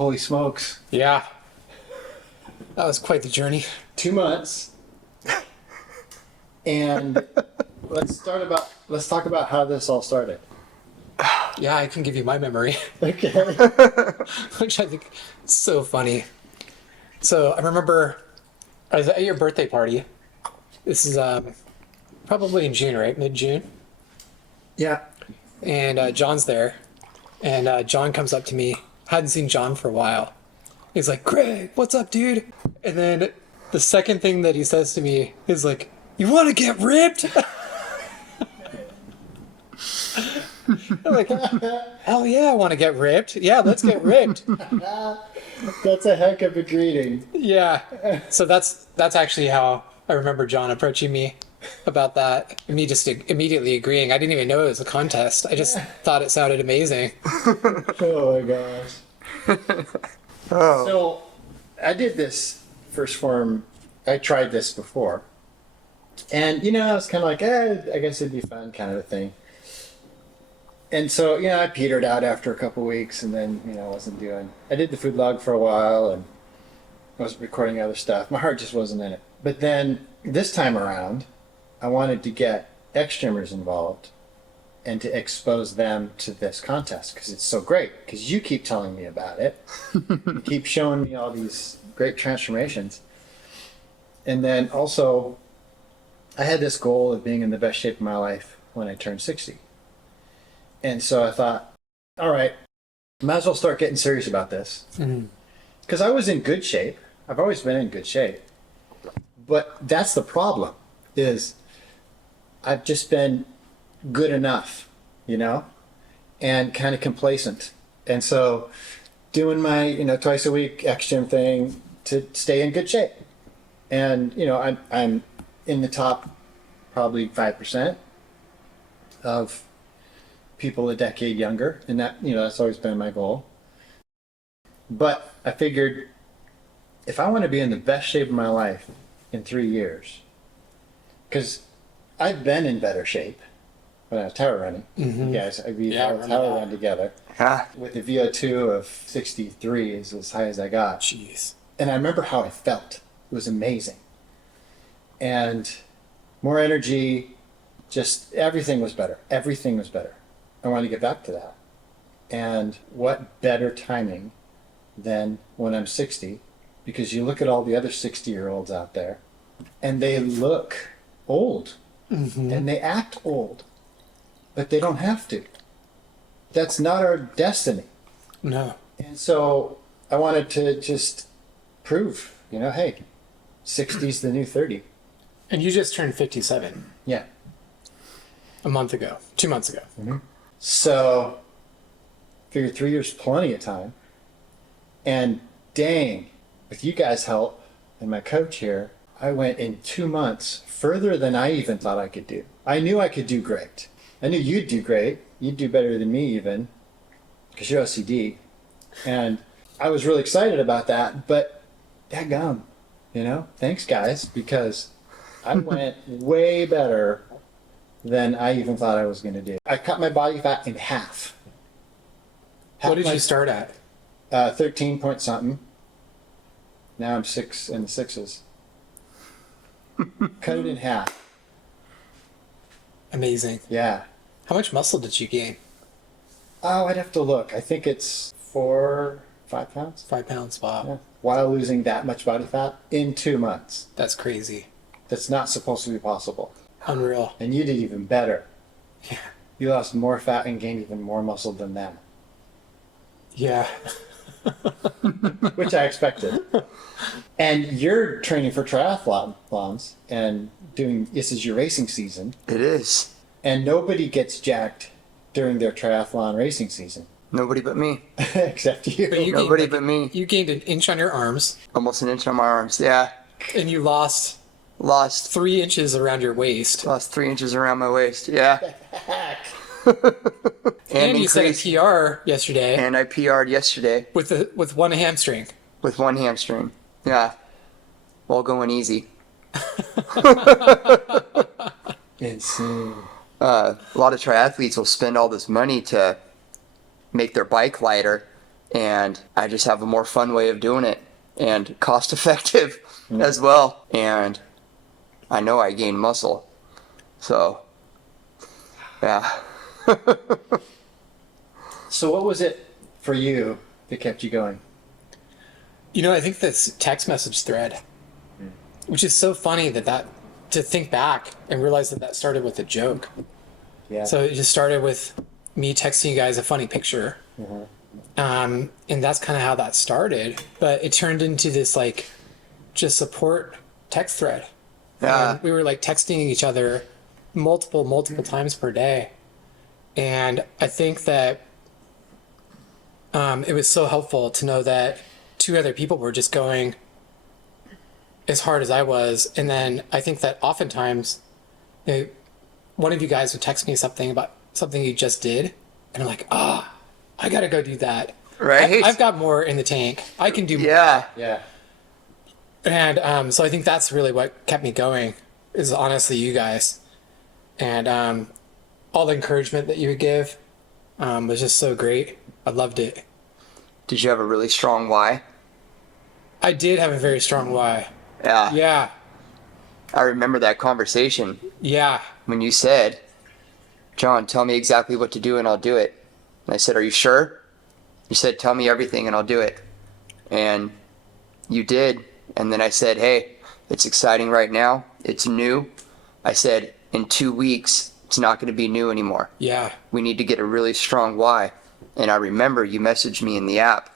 Holy smokes. Yeah. That was quite the journey. 2 months. And let's talk about how this all started. Yeah, I can give you my memory, Okay. which I think is so funny. So I remember I was at your birthday party. This is probably in June, right? Mid-June. Yeah. And John's there. And John comes up to me. Hadn't seen John for a while. He's like, Greg, what's up, dude? And then the second thing that he says to me is like, you want to get ripped? I'm like, hell yeah, I want to get ripped. Yeah, let's get ripped. That's a heck of a greeting. Yeah. So that's actually how I remember John approaching me about that. And me just immediately agreeing. I didn't even know it was a contest. I just thought it sounded amazing. Oh my gosh. Oh. So I did this first form. I tried this before. And, I was kind of like, I guess it'd be fun kind of a thing. And so, I petered out after a couple weeks and then, I did the food log for a while and I was recording other stuff. My heart just wasn't in it. But then this time around, I wanted to get ex-gymmers involved and to expose them to this contest because it's so great because you keep telling me about it. You keep showing me all these great transformations. And then also, I had this goal of being in the best shape of my life when I turned 60. And so I thought, all right, might as well start getting serious about this. Because I was in good shape. I've always been in good shape. But that's the problem, is I've just been good enough, and kind of complacent. And so doing my, twice a week xgym thing to stay in good shape. And, I'm in the top probably 5% of people a decade younger, and that that's always been my goal. But I figured if I want to be in the best shape of my life in 3 years, because I've been in better shape when I was tower running. You guys, we tower run together. With the VO2 of 63 is as high as I got. Jeez. And I remember how I felt. It was amazing. And more energy, just everything was better. Everything was better. I wanted to get back to that. And what better timing than when I'm 60? Because you look at all the other 60-year-olds out there, and they look old, and they act old, but they don't have to. That's not our destiny. No. And so I wanted to just prove, hey, 60's the new 30. And you just turned 57 Yeah. a month ago, 2 months ago. So, figured 3 years plenty of time. And dang, with you guys' help and my coach here, I went in 2 months further than I even thought I could do. I knew I could do great. I knew you'd do great. You'd do better than me even, because you're OCD. And I was really excited about that, but dadgum, thanks guys, because I went way better than I even thought I was going to do. I cut my body fat in half. What did you start at? 13 point something. Now I'm 6 in the 6s. Cut it in half. Amazing. Yeah. How much muscle did you gain? Oh, I'd have to look. I think it's 5 pounds. 5 pounds. Wow. Yeah. While losing that much body fat in 2 months. That's crazy. That's not supposed to be possible. Unreal. And you did even better. Yeah. You lost more fat and gained even more muscle than them. Yeah. Which I expected. And you're training for triathlons and this is your racing season. It is. And nobody gets jacked during their triathlon racing season. Nobody but me. Except you. But you Nobody gained, but me. You gained an inch on your arms, Almost an inch on my arms. Yeah. and you lost Lost 3 inches around your waist. 3 inches around my waist. Yeah. And you set a increased- PR yesterday And I PR'd yesterday with one hamstring. with one hamstring. Yeah. While going easy. Insane. A lot of triathletes will spend all this money to make their bike lighter, and I just have a more fun way of doing it and cost effective as well. And I know I gain muscle. So, yeah. So what was it for you that kept you going? You know, I think this text message thread, which is so funny that to think back and realize that started with a joke. Yeah. So it just started with me texting you guys a funny picture. And that's kind of how that started. But it turned into this like just support text thread. Yeah. And we were like texting each other multiple times per day. And I think that it was so helpful to know that two other people were just going as hard as I was. And then I think that oftentimes one of you guys would text me something about something you just did. And I'm like, I got to go do that. Right? I've got more in the tank. I can do more. Yeah. Yeah. And so I think that's really what kept me going is honestly you guys. And all the encouragement that you would give was just so great. I loved it. Did you have a really strong why? I did have a very strong why. Yeah. Yeah. I remember that conversation Yeah. when you said, John, tell me exactly what to do and I'll do it. And I said, are you sure? You said, tell me everything and I'll do it. And you did. And then I said, hey, it's exciting right now. It's new. I said, in 2 weeks, it's not going to be new anymore. Yeah. We need to get a really strong why. And I remember you messaged me in the app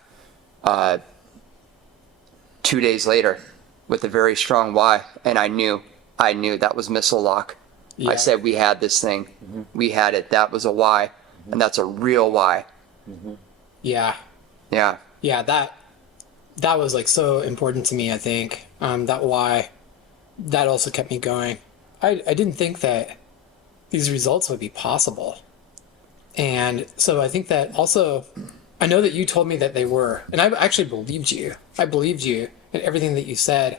2 days later with a very strong why. And I knew that was missile lock. Yeah. I said, we had this thing. We had it. That was a why. And that's a real why. Yeah. Yeah. Yeah. That was like so important to me, I think. That why, that also kept me going. I didn't think that these results would be possible. And so I think that also, I know that you told me that they were, and I actually believed you. I believed you in everything that you said.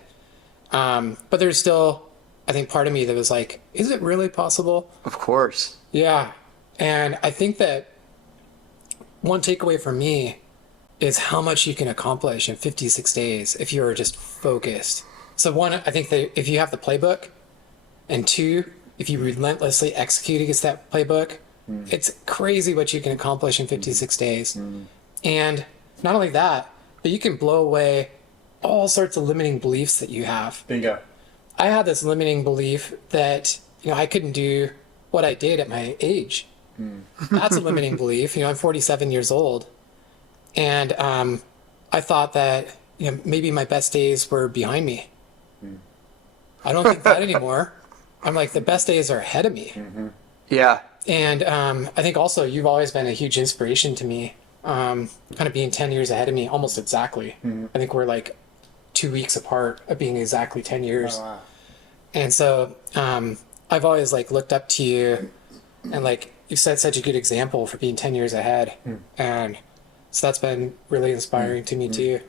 But there's still, I think, part of me that was like, is it really possible? Of course. Yeah. And I think that one takeaway for me is how much you can accomplish in 56 days if you're just focused. So one, I think that if you have the playbook, and two, if you relentlessly execute against that playbook, it's crazy what you can accomplish in 56 days. And not only that, but you can blow away all sorts of limiting beliefs that you have. Bingo. I had this limiting belief that, I couldn't do what I did at my age. That's a limiting belief. I'm 47 years old. And I thought that, maybe my best days were behind me. I don't think that anymore. I'm like, the best days are ahead of me. Yeah. And I think also you've always been a huge inspiration to me, kind of being 10 years ahead of me, almost exactly. I think we're like 2 weeks apart of being exactly 10 years. Oh, wow. And so I've always like looked up to you and like you set such a good example for being 10 years ahead. And so that's been really inspiring to me too.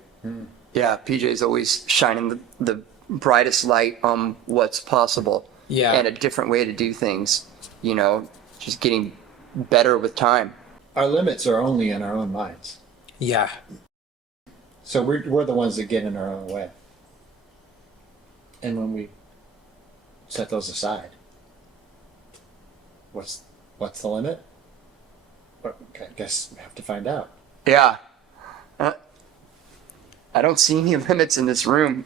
Yeah. PJ's always shining the brightest light on what's possible. Yeah. And a different way to do things, just getting better with time. Our limits are only in our own minds. Yeah. So we're the ones that get in our own way. And when we set those aside, what's the limit? Well, I guess we have to find out. Yeah. I don't see any limits in this room.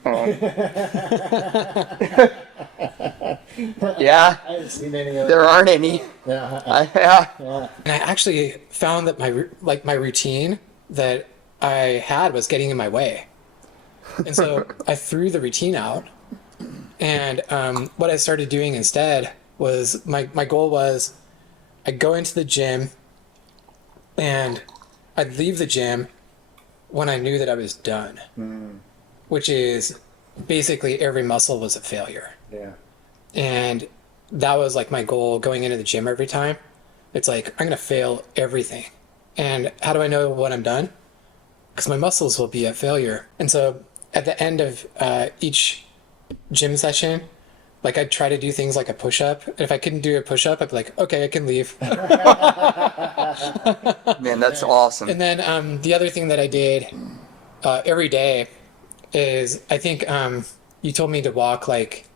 Yeah. I haven't seen any of There aren't any. Yeah. Yeah. And I actually found that my routine that I had was getting in my way. And so I threw the routine out. And what I started doing instead was my goal was I'd go into the gym and I'd leave the gym when I knew that I was done, which is basically every muscle was a failure. Yeah. And that was like my goal going into the gym every time. It's like, I'm going to fail everything. And how do I know when I'm done? Because my muscles will be a failure. And so at the end of each gym session, Like I'd try to do things like a push-up. And if I couldn't do a push-up, I'd be like, okay, I can leave. Man, that's awesome. And then the other thing that I did every day is I think you told me to walk like,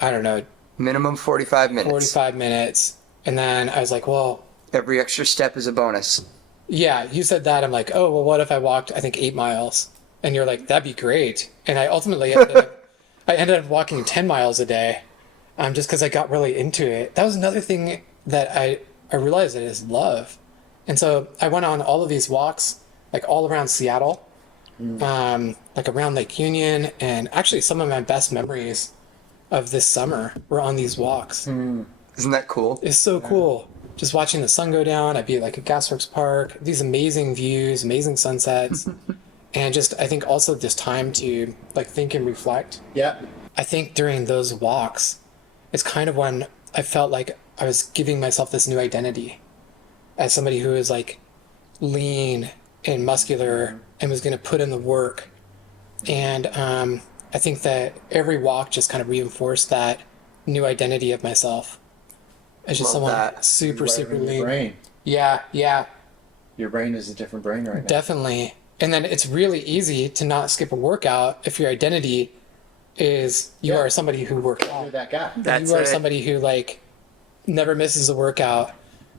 I don't know, Minimum 45 minutes. 45 minutes. And then I was like, well, Every extra step is a bonus. yeah, you said that. I'm like, oh, well, what if I walked, I think, 8 miles? And you're like, that'd be great. And I ultimately I ended up walking 10 miles a day just because I got really into it. That was another thing that I realized that is love. And so I went on all of these walks, like all around Seattle, like around Lake Union. And actually, some of my best memories of this summer were on these walks. Isn't that cool? It's so cool. Just watching the sun go down. I'd be like at Gasworks Park, these amazing views, amazing sunsets. And just, I think also this time to like think and reflect. Yeah. I think during those walks, it's kind of when I felt like I was giving myself this new identity as somebody who is like lean and muscular and was going to put in the work. And I think that every walk just kind of reinforced that new identity of myself as just Love someone that. super Wiring your lean. brain. Yeah, Your brain is a different brain right now. definitely. And then it's really easy to not skip a workout if your identity is you Yeah. are somebody who works You're out. that guy. That's You are it. somebody who like never misses a workout.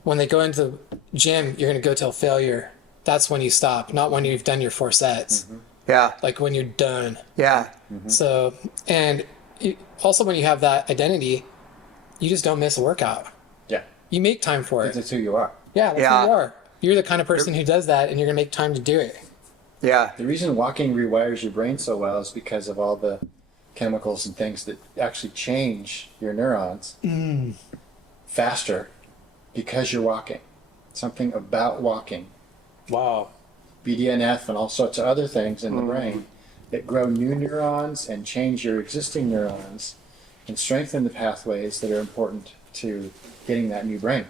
When they go into the gym, you're going to go till failure. That's when you stop, not when you've done your 4 sets. Yeah. Like when you're done. Yeah. So, and also when you have that identity, you just don't miss a workout. Yeah. You make time for it. That's who you are. Yeah, that's Yeah. who you are. You're the kind of person who does that, and you're going to make time to do it. Yeah. The reason walking rewires your brain so well is because of all the chemicals and things that actually change your neurons faster because you're walking. Something about walking. Wow. BDNF and all sorts of other things in the brain that grow new neurons and change your existing neurons and strengthen the pathways that are important to getting that new brain.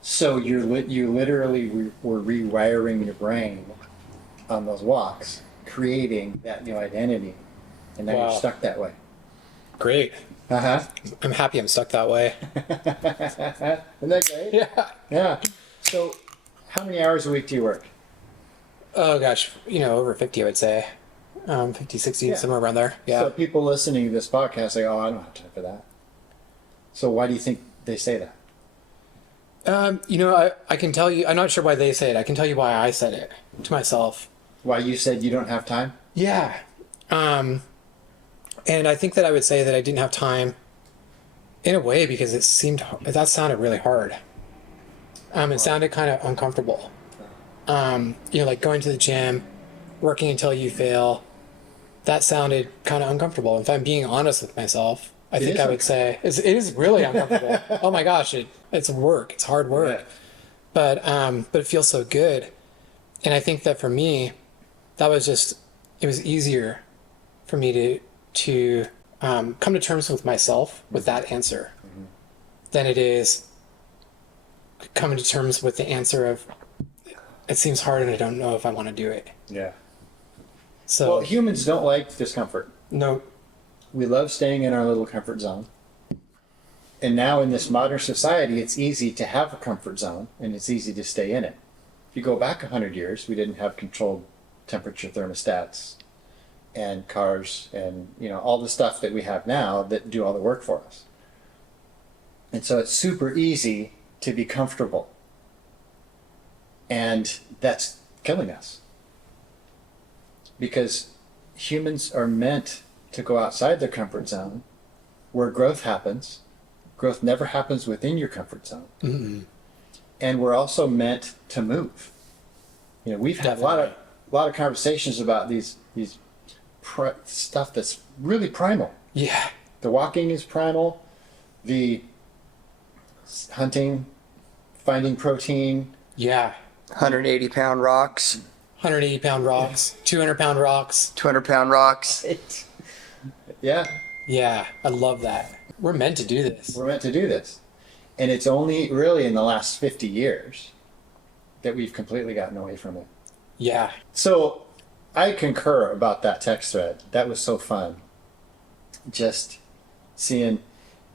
So you literally were rewiring your brain on those walks, creating that new identity, and now Wow. you're stuck that way. Great. Uh-huh. I'm happy I'm stuck that way. Isn't that great? Yeah. Yeah. So how many hours a week do you work? Oh gosh, over 50, I would say. 50, 60, Yeah. somewhere around there. Yeah. So people listening to this podcast say, oh, I don't have time for that. So why do you think they say that? I can tell you, I'm not sure why they say it. I can tell you why I said it to myself. Why you said you don't have time? Yeah. And I think that I would say that I didn't have time in a way because that sounded really hard. It sounded kind of uncomfortable. Like going to the gym, working until you fail. That sounded kind of uncomfortable. If I'm being honest with myself, I think is I would say it is really uncomfortable. Oh my gosh, it's work. It's hard work. But it feels so good. And I think that for me, it was easier for me to come to terms with myself with that answer than it is coming to terms with the answer of it seems hard and I don't know if I want to do it. Yeah. So Well, humans don't like discomfort. no, We love staying in our little comfort zone. And now in this modern society, it's easy to have a comfort zone and it's easy to stay in it. If you go back 100 years, we didn't have controlled temperature thermostats and cars and all the stuff that we have now that do all the work for us. And so it's super easy to be comfortable. And that's killing us. Because humans are meant to go outside their comfort zone where growth happens. Growth never happens within your comfort zone. mm-mm. And we're also meant to move. We've had a lot of conversations about these stuff that's really primal. Yeah, The walking is primal. The hunting, finding protein. yeah. 180-pound rocks, 180-pound rocks, 200-pound rocks. 200-pound rocks. Yeah, Yeah, I love that. We're meant to do this. we're meant to do this. And it's only really in the last 50 years that we've completely gotten away from it. Yeah, So I concur about that text thread. That was so fun. just seeing,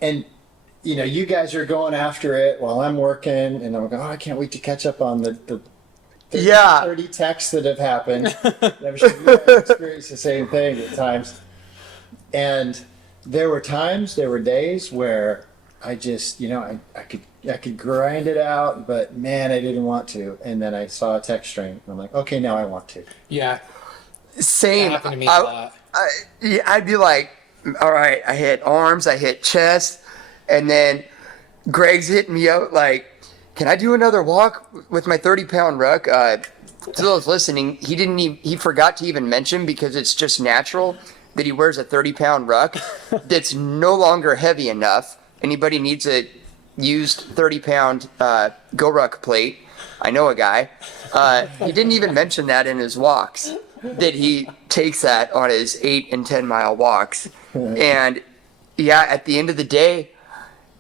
and you guys are going after it while I'm working, and I'm going, oh, I can't wait to catch up on the 30 texts that have happened. I'm sure you guys experience the same thing at times. And there were days where I just, I could grind it out, but man, I didn't want to. And then I saw a text string, and I'm like, okay, now I want to. Yeah. Same. That happened to me a lot. I'd be like, all right, I hit arms, I hit chest, and then Greg's hitting me out like, can I do another walk with my 30-pound ruck? To those listening, he forgot to even mention, because it's just natural that he wears a 30-pound ruck that's no longer heavy enough. Anybody needs a used 30-pound Go Ruck plate, I know a guy. He didn't even mention that in his walks, that he takes that on his 8 and 10 mile walks. And yeah, at the end of the day,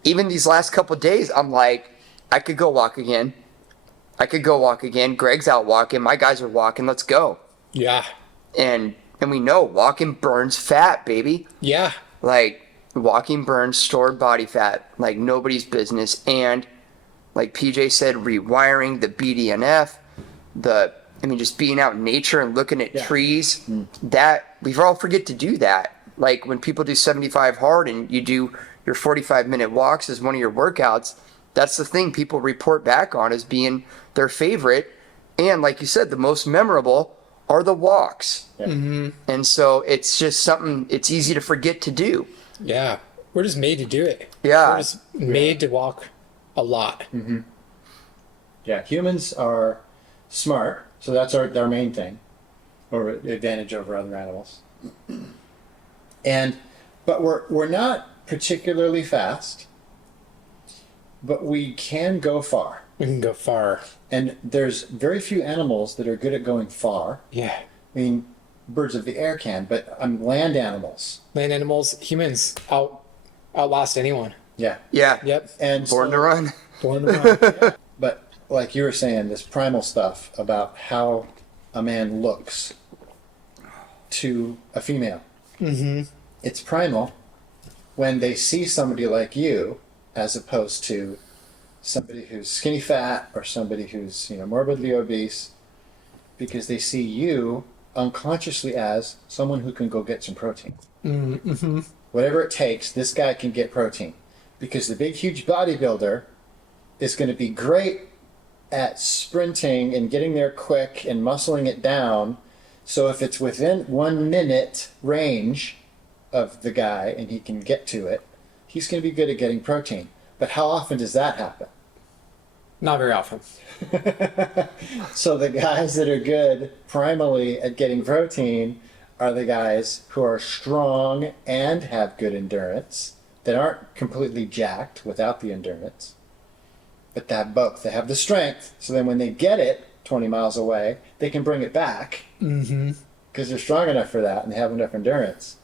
even these last couple of days, I'm like, I could go walk again. Greg's out walking. My guys are walking. Let's go. Yeah. And we know walking burns fat, baby. Yeah. Like, walking burns stored body fat like nobody's business. And like PJ said, rewiring the BDNF, just being out in nature and looking at trees, that we all forget to do that. Like when people do 75 hard and you do your 45-minute walks as one of your workouts, that's the thing people report back on as being their favorite. And like you said, the most memorable are the walks. Yeah. Mm-hmm. And so it's just something it's easy to forget to do. Yeah. We're just made to do it. Yeah. We're just made to walk a lot. Mm-hmm. Yeah, humans are smart, so that's our main thing, or advantage over other animals. But we're not particularly fast, but we can go far. We can go far. And there's very few animals that are good at going far. Yeah. I mean, birds of the air can, but land animals. Land animals, humans outlast anyone. Yeah. Yeah. Yep. And Born to run. Born to run. But like you were saying, this primal stuff about how a man looks to a female. Mm-hmm. It's primal when they see somebody like you, as opposed to somebody who's skinny fat or somebody who's morbidly obese, because they see you unconsciously as someone who can go get some protein. Mm-hmm. Whatever it takes, this guy can get protein, because the big huge bodybuilder is going to be great at sprinting and getting there quick and muscling it down. So if it's within 1 minute range of the guy and he can get to it, he's going to be good at getting protein. But how often does that happen? Not very often. So the guys that are good primally at getting protein are the guys who are strong and have good endurance, that aren't completely jacked without the endurance, but they have both. They have the strength, so then when they get it 20 miles away, they can bring it back, because they're strong enough for that and they have enough endurance.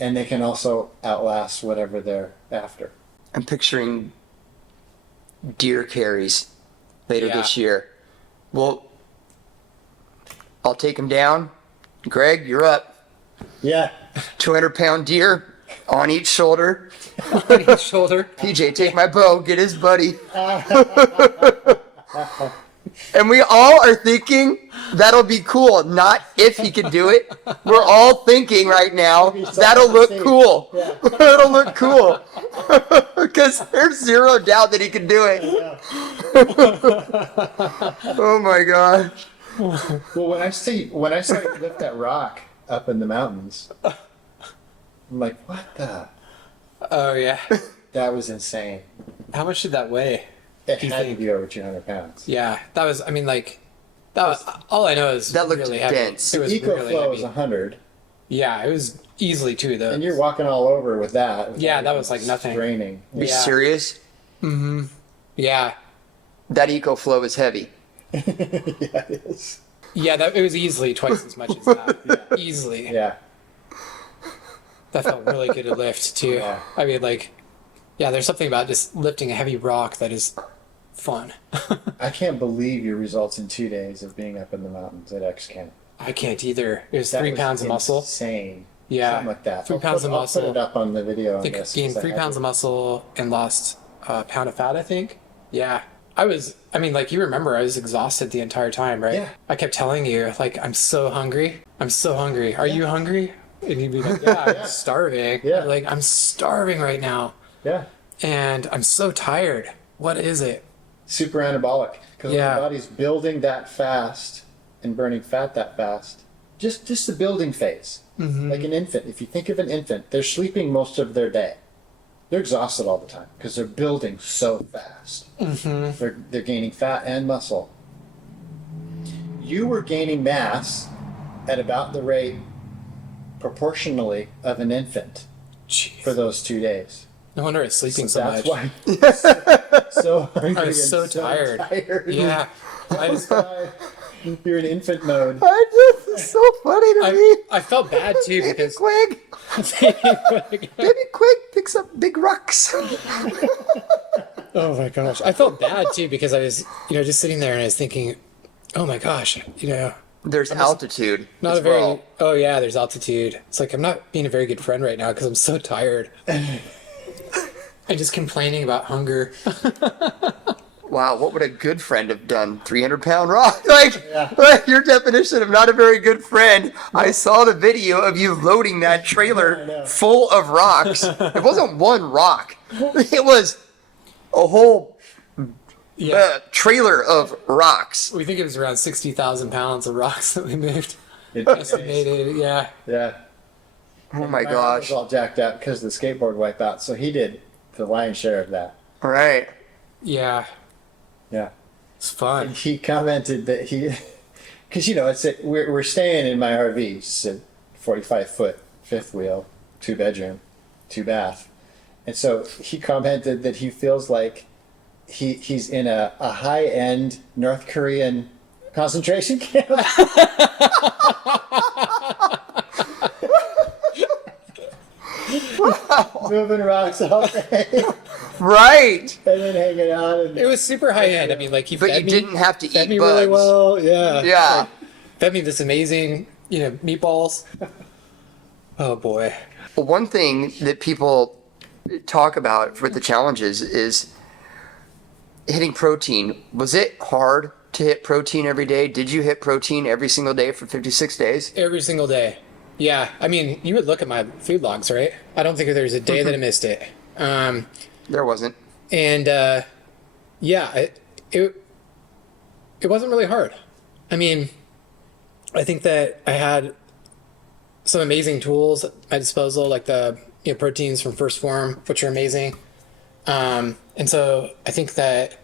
And they can also outlast whatever they're after. I'm picturing deer carries later this year. Well, I'll take him down. Greg, you're up. Yeah. 200-pound deer on each shoulder. On each shoulder. PJ, take my bow, get his buddy. And we all are thinking that'll be cool, not if he can do it. We're all thinking right now, that'll look cool. Yeah. That'll look cool. Because there's zero doubt that he can do it. Oh my God. Well, when I see you lift that rock up in the mountains, I'm like, what the? Oh, yeah. That was insane. How much did that weigh? It Do you had think? to be over 200 pounds. Yeah, that was, that was, all I know is That looked really heavy. dense. It was Eco really flow heavy. is 100, Yeah, it was easily too, though. and you're walking all over with that. Yeah, that was like nothing. Straining. Are you Yeah. serious? Mm-hmm. Yeah. That eco flow is heavy. Yeah, it is. Yeah, it was easily twice as much as that. Easily. Yeah. That felt really good to lift, too. Yeah. There's something about just lifting a heavy rock that is fun. I can't believe your results in 2 days of being up in the mountains at X Camp. I can't either. It was That 3 was pounds of muscle. Insane. Yeah. Something like that. 3 pounds of I'll muscle. put it up on the video. I think gained 3 pounds of muscle and lost a pound of fat, I think. Yeah. I mean, like, you remember, I was exhausted the entire time, right? Yeah. I kept telling you, like, I'm so hungry. I'm so hungry. Are you hungry? And you'd be like, yeah, I'm starving. Yeah. Like, I'm starving right now. Yeah. And I'm so tired. What is it? Super anabolic. Because Yeah. the body's building that fast and burning fat that fast. Just the building phase. Like an infant. If you think of an infant, they're sleeping most of their day. They're exhausted all the time because they're building so fast. They're gaining fat and muscle. You were gaining mass at about the rate proportionally of an infant Jeez. for those 2 days. No wonder I was sleeping so That's much. why so hungry I was and so tired. Yeah. I That's just, why you're in infant mode. It's so funny to me. I felt bad too Baby because Quig, Baby Quig picks up big rocks. oh my gosh, I felt bad too because I was, just sitting there and I was thinking, oh my gosh, There's altitude not as a very. well. Oh yeah, there's altitude. It's like I'm not being a very good friend right now because I'm so tired. I'm just complaining about hunger. Wow, what would a good friend have done? 300-pound rock? Like your definition of not a very good friend. I saw the video of you loading that trailer full of rocks. It wasn't one rock. It was a whole trailer of rocks. We think it was around 60,000 pounds of rocks that we moved. It- Estimated, yeah. Yeah. Oh my My arm gosh. was all jacked up because the skateboard wiped out, so he did the lion's share of that. All right. Yeah, Yeah. it's fun. He commented that he, because we're staying in my RV, it's a 45-foot fifth wheel, 2-bedroom, 2-bath, and so he commented that he feels like he's in a high-end North Korean concentration camp. Moving rocks all day Right. and then hanging out. And It was super high end. I mean, like, he But fed you me, didn't have to fed eat me bugs. really well. Yeah. Yeah. Fed me this amazing, meatballs. Oh boy. Well, one thing that people talk about for the challenges is hitting protein. Was it hard to hit protein every day? Did you hit protein every single day for 56 days? Every single day. Yeah. I mean, you would look at my food logs, right? I don't think there was a day that I missed it. There wasn't. And it wasn't really hard. I mean, I think that I had some amazing tools at my disposal, like the proteins from 1stPhorm, which are amazing. And so I think that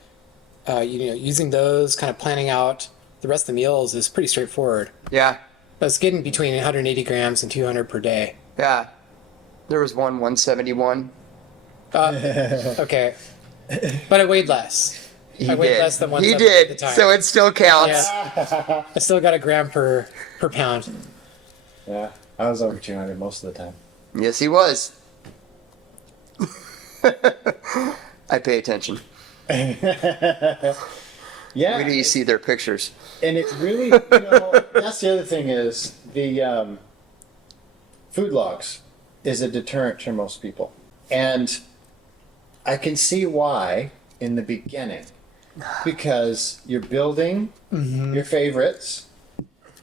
using those, kind of planning out the rest of the meals is pretty straightforward. Yeah. I was getting between 180 grams and 200 per day. Yeah. There was 171. Okay, but I weighed less. He I weighed did. less than He 170 at the did. time. So it still counts. Yeah. I still got a gram per pound. yeah, I was over 200 most of the time. Yes, he was. I pay attention. Yeah. Where do you see their pictures? And it's really, that's the other thing is the food logs is a deterrent for most people. And I can see why in the beginning, because you're building your favorites,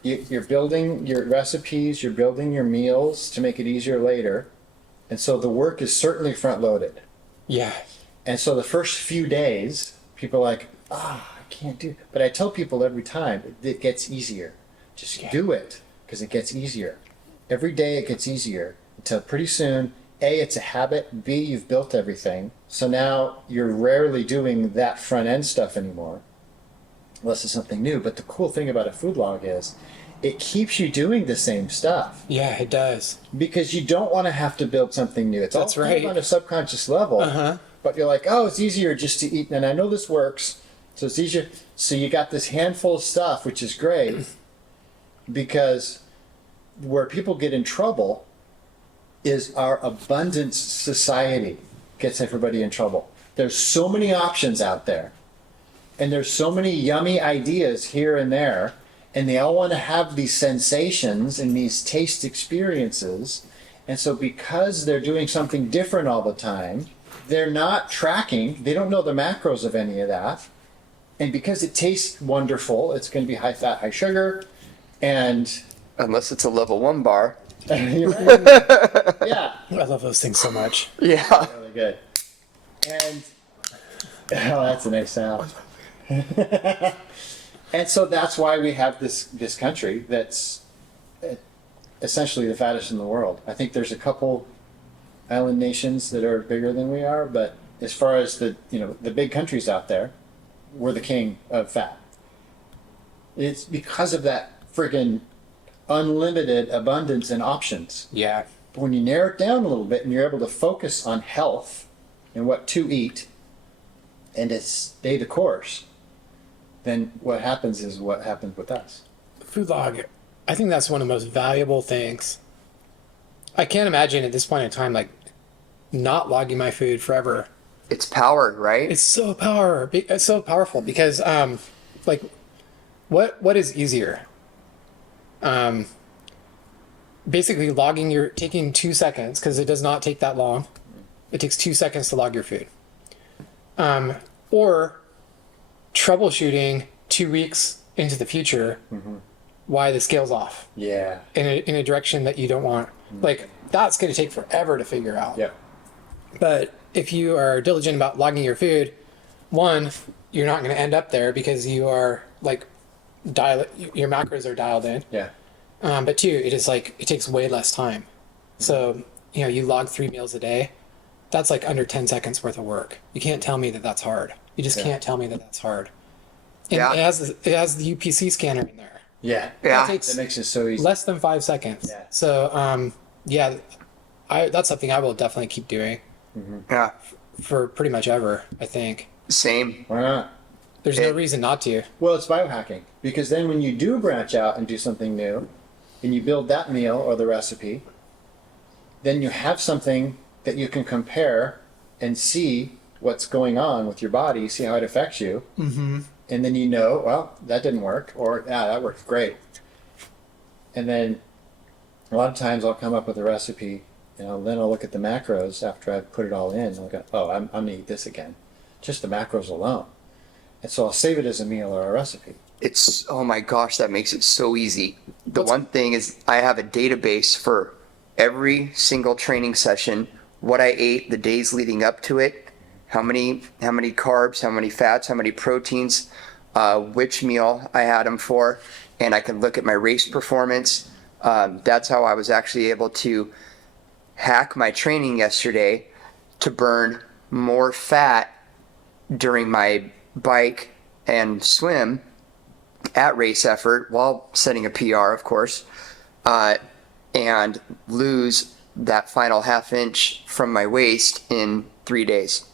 you're building your recipes, you're building your meals to make it easier later. And so the work is certainly front loaded. Yeah. And so the first few days, people are like, I can't do it. But I tell people every time, it gets easier. Just do it, because it gets easier. Every day it gets easier until pretty soon, A, it's a habit, B, you've built everything. So now you're rarely doing that front end stuff anymore, unless it's something new. But the cool thing about a food log is it keeps you doing the same stuff Yeah, it does. because you don't want to have to build something new. It's That's all kind of right. on a subconscious level. Uh-huh. But you're like, it's easier just to eat. And I know this works. So it's easier. So you got this handful of stuff, which is great, because where people get in trouble is our abundance society gets everybody in trouble. There's so many options out there, and there's so many yummy ideas here and there, and they all want to have these sensations and these taste experiences, And so because they're doing something different all the time, they're not tracking, they don't know the macros of any of that. And because it tastes wonderful, it's going to be high fat, high sugar, and Unless it's a level 1 bar. yeah, I love those things so much. Yeah. really good. And oh, that's a nice sound. And so that's why we have this country that's essentially the fattest in the world. I think there's a couple island nations that are bigger than we are, but as far as the big countries out there, we're the king of fat. It's because of that friggin' unlimited abundance and options. Yeah. But when you narrow it down a little bit and you're able to focus on health and what to eat and to stay the course, then what happens is what happens with us. Food log, I think that's one of the most valuable things. I can't imagine at this point in time, like, not logging my food forever. It's powered, right? It's so powerful because, like, what is easier? Basically taking 2 seconds, because it does not take that long. It takes 2 seconds to log your food. Or troubleshooting 2 weeks into the future why the scale's off Yeah. in a direction that you don't want. Like, that's going to take forever to figure out. Yeah. But if you are diligent about logging your food, one, you're not going to end up there because you are like your macros are dialed in. Yeah. But two, it takes way less time. So, you log 3 meals a day. That's like under 10 seconds worth of work. You can't tell me that that's hard. You just can't tell me that that's hard. And Yeah. it has the UPC scanner in there. Yeah. Yeah. That takes That makes it so easy. less than 5 seconds. Yeah. So, that's something I will definitely keep doing Yeah. for pretty much ever, I think. Same. Why not? There's no reason not to. Well, it's biohacking, because then when you do branch out and do something new and you build that meal or the recipe, then you have something that you can compare and see what's going on with your body, see how it affects you. Mm-hmm. And then well, that didn't work, or that worked great. And then a lot of times I'll come up with a recipe, and then I'll look at the macros after I've put it all in, and I'll go, oh, I'm going to eat this again. Just the macros alone. And so I'll save it as a meal or a recipe. It's, oh my gosh, that makes it so easy. The one thing is I have a database for every single training session, what I ate the days leading up to it, how many carbs, how many fats, how many proteins, which meal I had them for, and I can look at my race performance. That's how I was actually able to hack my training yesterday to burn more fat during my bike and swim at race effort while setting a PR, of course, and lose that final half inch from my waist in 3 days.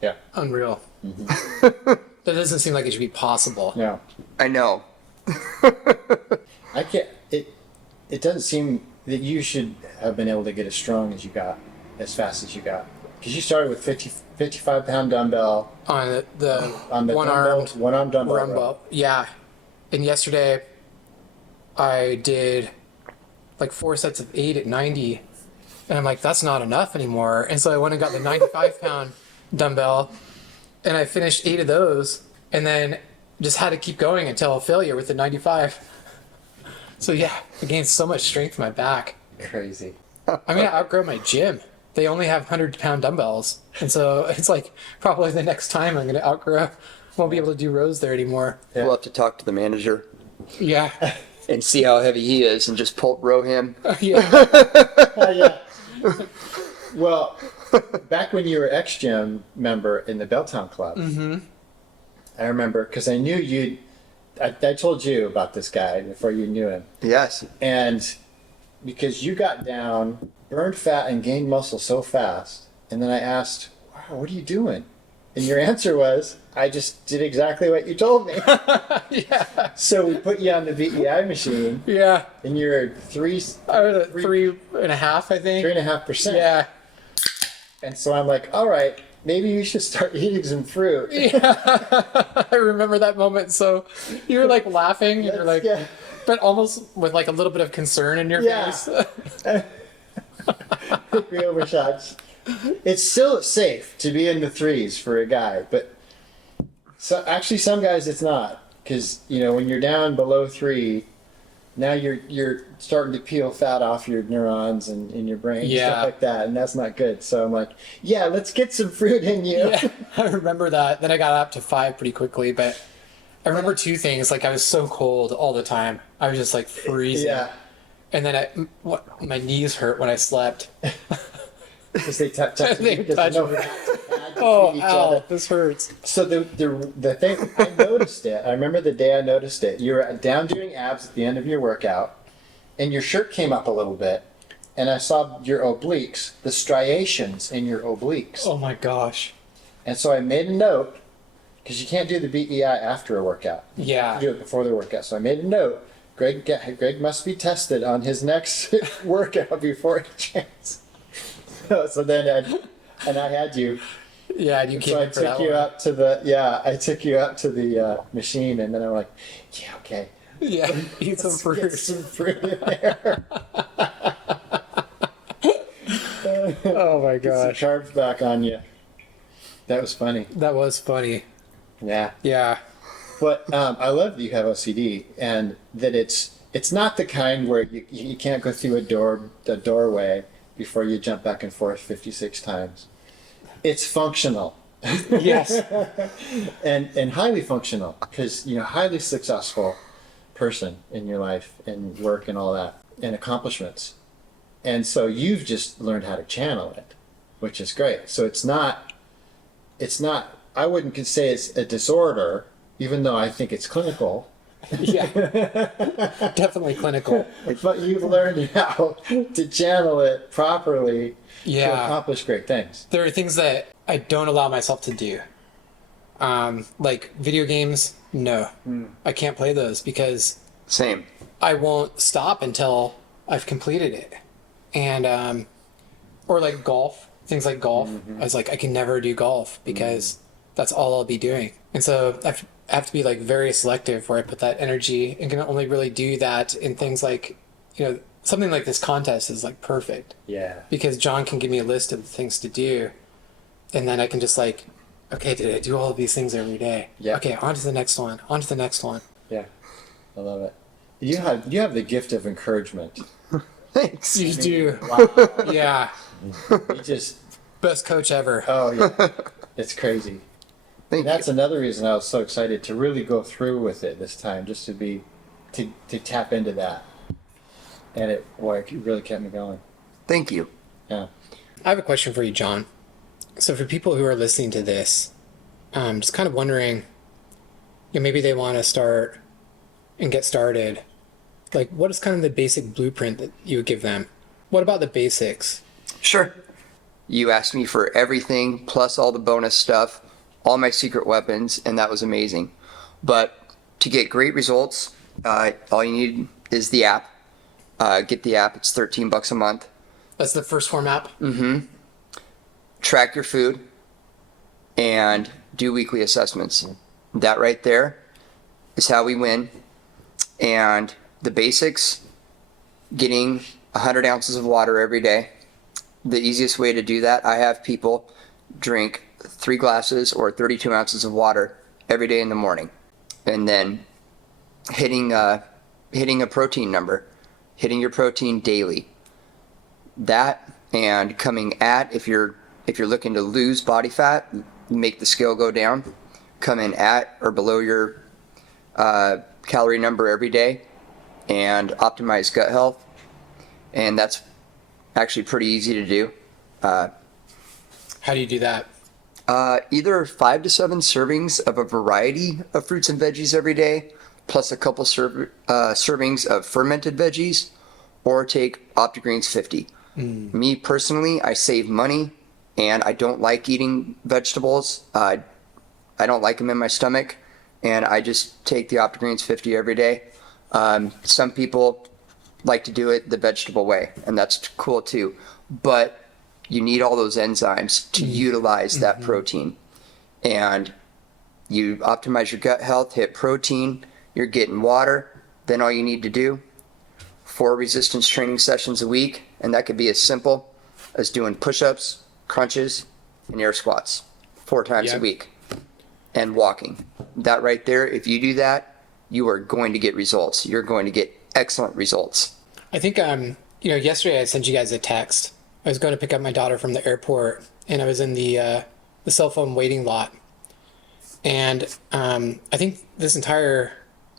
Yeah. Unreal. That doesn't seem like it should be possible. No. I know. I can't. It doesn't seem that you should have been able to get as strong as you got, as fast as you got, because you started with 55-pound dumbbell On the one-armed dumbbell. dumbbell. Yeah. And yesterday, I did like 4 sets of 8 at 90. And I'm like, that's not enough anymore. And so I went and got the 95-pound dumbbell. And I finished 8 of those. And then just had to keep going until failure with the 95. So yeah, I gained so much strength in my back. Crazy. I mean, I outgrow my gym. They only have 100-pound dumbbells. And so it's like probably the next time I'm going to outgrow. Won't be able to do rows there anymore. Yeah. We'll have to talk to the manager Yeah. and see how heavy he is and just row him. Yeah. Yeah. Well, back when you were xgym member in the Belltown Club, I remember, because I knew I told you about this guy before you knew him. Yes. And because you got down, burned fat, and gained muscle so fast, and then I asked, wow, what are you doing? And your answer was, I just did exactly what you told me. Yeah. So we put you on the VEI machine, Yeah. and you're three, I was at 3.5, I think. 3.5%. Yeah. And so I'm like, all right, maybe you should start eating some fruit. Yeah. I remember that moment. So you were like laughing and you're like, Yeah. but almost with like a little bit of concern in your Yeah. face. 3 overshots. It's still safe to be in the 3s for a guy, but actually some guys it's not, because when you're down below 3, now you're starting to peel fat off your neurons and in your brain, stuff like that, and that's not good. So I'm like, yeah, let's get some fruit in you. Yeah, I remember that. Then I got up to 5 pretty quickly, but I remember 2 things. Like I was so cold all the time. I was just like freezing. Yeah. And then my knees hurt when I slept. Because they touch They you. touch No me. hat to pad to Oh, feed each ow, other. this hurts. So the thing, I noticed it. I remember the day I noticed it. You were down doing abs at the end of your workout, and your shirt came up a little bit, and I saw your obliques, the striations in your obliques. Oh my gosh. And so I made a note, because you can't do the BEI after a workout. Yeah. You do it before the workout. So I made a note. Greg must be tested on his next workout before he trains. So then I had you. Yeah, and you came So I in for that took you one. up to the machine, and then I'm like, yeah, okay. Yeah, eat some Let's fruit. get some fruit in there. Oh my Get some gosh. carbs back on you. That was funny. That was funny. Yeah. Yeah. But I love that you have OCD, and that it's not the kind where you can't go through a doorway before you jump back and forth 56 times. It's functional. Yes. and highly functional, because highly successful person in your life and work and all that and accomplishments. And so you've just learned how to channel it, which is great. So it's not I wouldn't say it's a disorder, even though I think it's clinical. Yeah. Definitely clinical. But you've learned how to channel it properly to Yeah. accomplish great things. There are things that I don't allow myself to do. Like video games, no. I can't play those because Same. I won't stop until I've completed it. And or like golf, things like golf. I was like, I can never do golf because that's all I'll be doing. And so I have to be like very selective where I put that energy, and can only really do that in things like, something like this contest is like perfect Yeah. because John can give me a list of things to do, and then I can just like, okay, did I do all of these things every day? Yeah. Okay, on to the next one, on to the next one. Yeah. I love it. You have the gift of encouragement. Thanks. You do. Wow. Yeah. You just Best coach ever. oh yeah. It's crazy. Thank That's you. another reason I was so excited to really go through with it this time, just to tap into that. And it really kept me going. Thank you. Yeah. I have a question for you, John. So for people who are listening to this, just kind of wondering, maybe they want to start and get started. Like, what is kind of the basic blueprint that you would give them? What about the basics? Sure. You asked me for everything plus all the bonus stuff, all my secret weapons, and that was amazing. But to get great results, all you need is the app. Get the app. It's $13 a month. That's the 1stPhorm app. Track your food and do weekly assessments. That right there is how we win. And the basics, getting 100 ounces of water every day. The easiest way to do that, I have people drink 3 glasses or 32 ounces of water every day in the morning. And then hitting a protein number, hitting your protein daily. That, and coming at, if you're looking to lose body fat, make the scale go down, come in at or below your calorie number every day, and optimize gut health. And that's actually pretty easy to do. How do you do that? Either 5 to 7 servings of a variety of fruits and veggies every day, plus a couple servings of fermented veggies, or take OptiGreens 50. Me personally, I save money, and I don't like eating vegetables. I don't like them in my stomach, and I just take the OptiGreens 50 every day. Some people like to do it the vegetable way, and that's cool too. But you need all those enzymes to utilize that protein. And you optimize your gut health, hit protein, you're getting water. Then all you need to do, 4 resistance training sessions a week, and that could be as simple as doing push-ups, crunches, and air squats 4 times a Yep. week, and walking. That right there, if you do that, you are going to get results. You're going to get excellent results. I think yesterday I sent you guys a text. I was going to pick up my daughter from the airport, and I was in the cell phone waiting lot. And I think this entire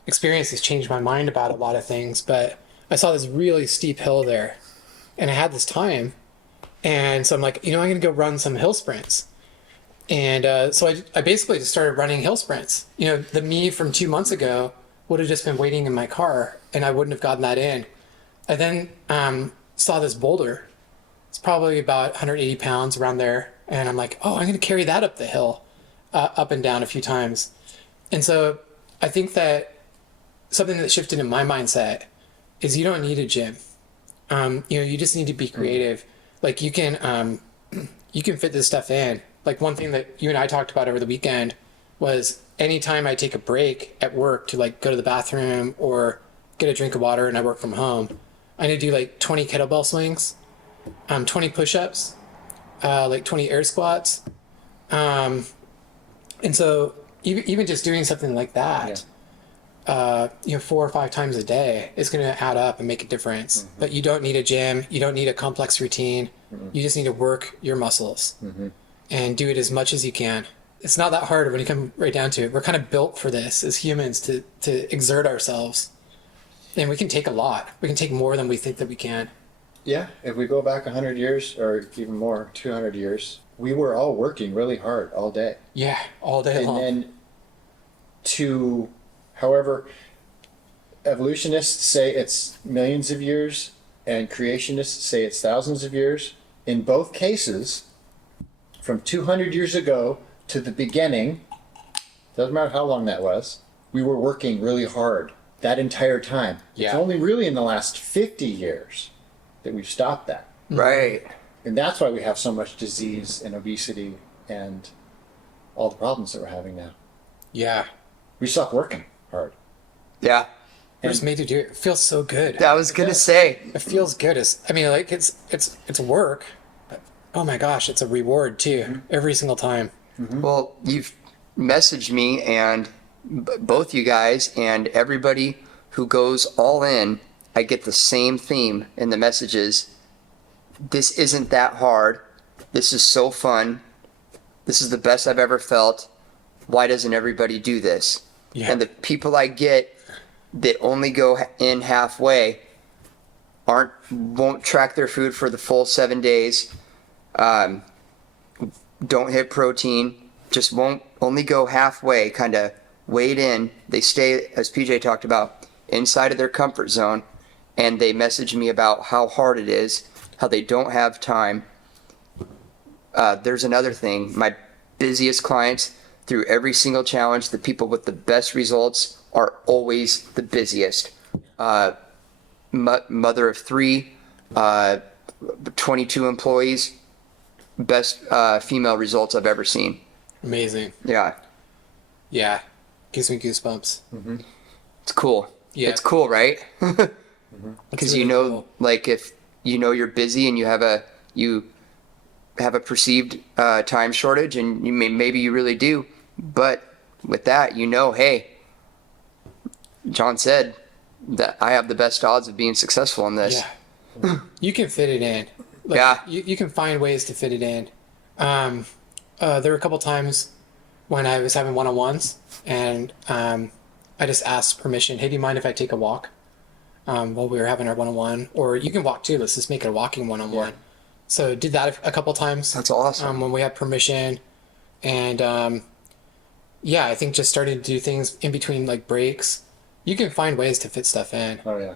experience has changed my mind about a lot of things. But I saw this really steep hill there, and I had this time, and so I'm like, I'm going to go run some hill sprints. And so I basically just started running hill sprints. The me from 2 months ago would have just been waiting in my car, and I wouldn't have gotten that in. I then saw this boulder. It's probably about 180 pounds around there. And I'm like, I'm going to carry that up the hill, up and down a few times. And so I think that something that shifted in my mindset is you don't need a gym. You just need to be creative. Like you can fit this stuff in. Like one thing that you and I talked about over the weekend was anytime I take a break at work to like go to the bathroom or get a drink of water and I work from home, I'm going to do like 20 kettlebell swings, 20 push-ups, like 20 air squats. And so even just doing something like that, 4 or 5 times a day is going to add up and make a difference. Mm-hmm. But you don't need a gym. You don't need a complex routine. Mm-hmm. You just need to work your muscles and do it as much as you can. It's not that hard when you come right down to it. We're kind of built for this as humans to exert ourselves. And we can take a lot. We can take more than we think that we can. Yeah, if we go back 100 years or even more, 200 years, we were all working really hard all day. Yeah, all day long. And then however, evolutionists say it's millions of years and creationists say it's thousands of years. In both cases, from 200 years ago to the beginning, doesn't matter how long that was, we were working really hard that entire time. Yeah. It's only really in the last 50 years that we've stopped that. Right. And that's why we have so much disease and obesity and all the problems that we're having now. Yeah. We stopped working hard. Yeah. We're just made to do it. It feels so good. I was going to say. It feels good. It's work, but oh my gosh, it's a reward too, every single time. Mm-hmm. Well, you've messaged me and both you guys and everybody who goes all in, I get the same theme in the messages. This isn't that hard. This is so fun. This is the best I've ever felt. Why doesn't everybody do this? Yeah. And the people I get that only go in halfway won't track their food for the full 7 days. Don't hit protein. Just won't only go halfway, kind of wade in. They stay, as PJ talked about, inside of their comfort zone. And they message me about how hard it is, how they don't have time. There's another thing. My busiest clients, through every single challenge, the people with the best results are always the busiest. Mother of 3, 22 employees, best female results I've ever seen. Amazing. Yeah. Yeah. Gives me goosebumps. Mm-hmm. It's cool. Yeah. It's cool, right? Because really cool. like if you're busy and you have a perceived time shortage, and maybe you really do, but with that, hey, John said that I have the best odds of being successful in this. Yeah. You can fit it in. Yeah. You can find ways to fit it in. There were a couple times when I was having one-on-ones, and I just asked permission. Hey, do you mind if I take a walk while we were having our one-on-one? Or you can walk too. Let's just make it a walking one-on-one. Yeah. So did that a couple times. That's awesome. When we had permission. And I think just started to do things in between like breaks. You can find ways to fit stuff in. Oh, yeah.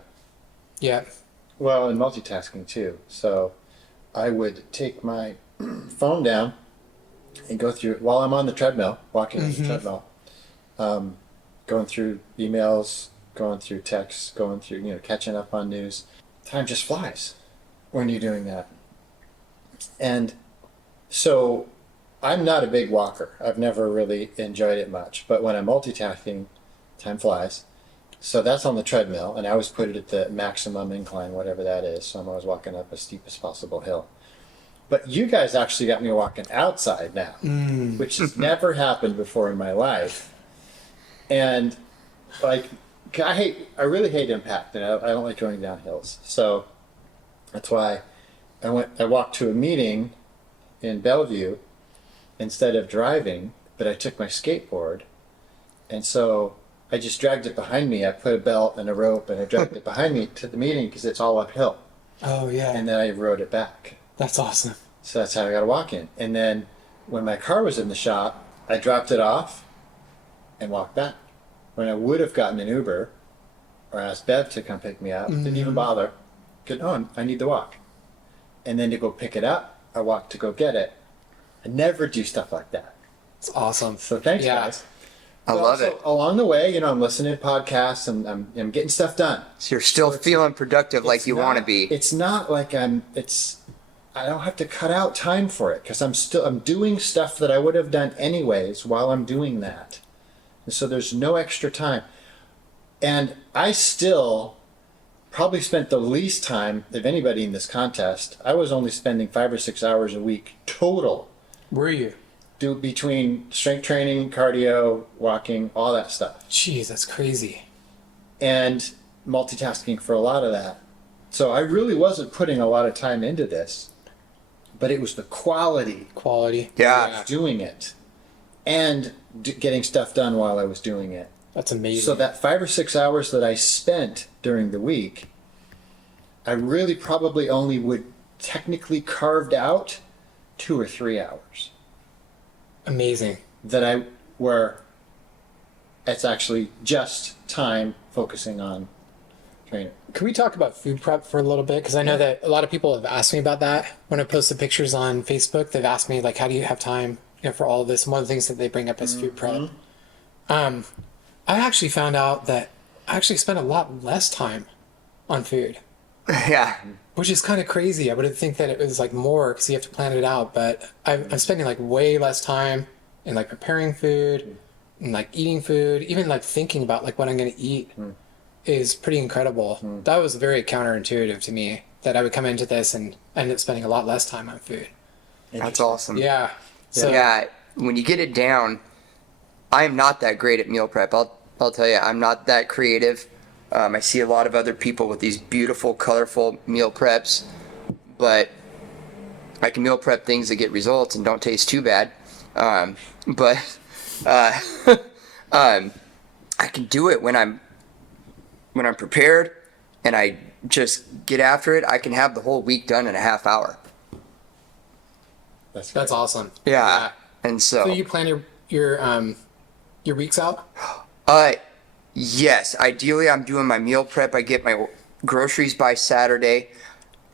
Yeah. Well, and multitasking too. So I would take my phone down and go through, while I'm on the treadmill, walking on the treadmill, going through emails, going through texts, going through, catching up on news. Time just flies when you're doing that. And so I'm not a big walker. I've never really enjoyed it much. But when I'm multitasking, time flies. So that's on the treadmill, and I always put it at the maximum incline, whatever that is. So I'm always walking up as steep as possible hill. But you guys actually got me walking outside now, which has never happened before in my life. And like, I really hate impact, and I don't like going down hills. So that's why I walked to a meeting in Bellevue instead of driving, but I took my skateboard, and so I just dragged it behind me. I put a belt and a rope, and I dragged it behind me to the meeting because it's all uphill. Oh yeah. And then I rode it back. That's awesome. So that's how I got to walk in. And then when my car was in the shop, I dropped it off and walked back. When I would have gotten an Uber or asked Bev to come pick me up, didn't even bother. I need to walk. And then to go pick it up, I walked to go get it. I never do stuff like that. It's awesome. So thanks, guys. I love it. Along the way, I'm listening to podcasts and I'm getting stuff done. So you're still feeling productive like you want to be. It's not like I don't have to cut out time for it because I'm doing stuff that I would have done anyways while I'm doing that. And so there's no extra time. And I still probably spent the least time of anybody in this contest. I was only spending 5 or 6 hours a week total. Were you? Between strength training, cardio, walking, all that stuff. Jeez, that's crazy. And multitasking for a lot of that. So I really wasn't putting a lot of time into this, but it was the quality Yeah. of doing it and getting stuff done while I was doing it. That's amazing. So that 5 or 6 hours that I spent during the week, I really probably only would technically carved out 2 or 3 hours. Amazing. It's actually just time focusing on training. Can we talk about food prep for a little bit? Because I know that a lot of people have asked me about that. When I posted pictures on Facebook, they've asked me, like, how do you have time for all of this? And one of the things that they bring up is food prep. I actually found out that I actually spend a lot less time on food. Yeah. Which is kind of crazy. I would think that it was like more because you have to plan it out, but I'm spending like way less time in like preparing food and like eating food, even like thinking about like what I'm going to eat is pretty incredible. That was very counterintuitive to me that I would come into this and end up spending a lot less time on food. That's awesome. Yeah. So yeah, when you get it down, I am not that great at meal prep. I'll tell you, I'm not that creative. I see a lot of other people with these beautiful, colorful meal preps, but I can meal prep things that get results and don't taste too bad. But I can do it when I'm prepared and I just get after it. I can have the whole week done in a half hour. that's awesome. Yeah. And So you plan your weeks out? Yes, ideally I'm doing my meal prep. I get my groceries by Saturday.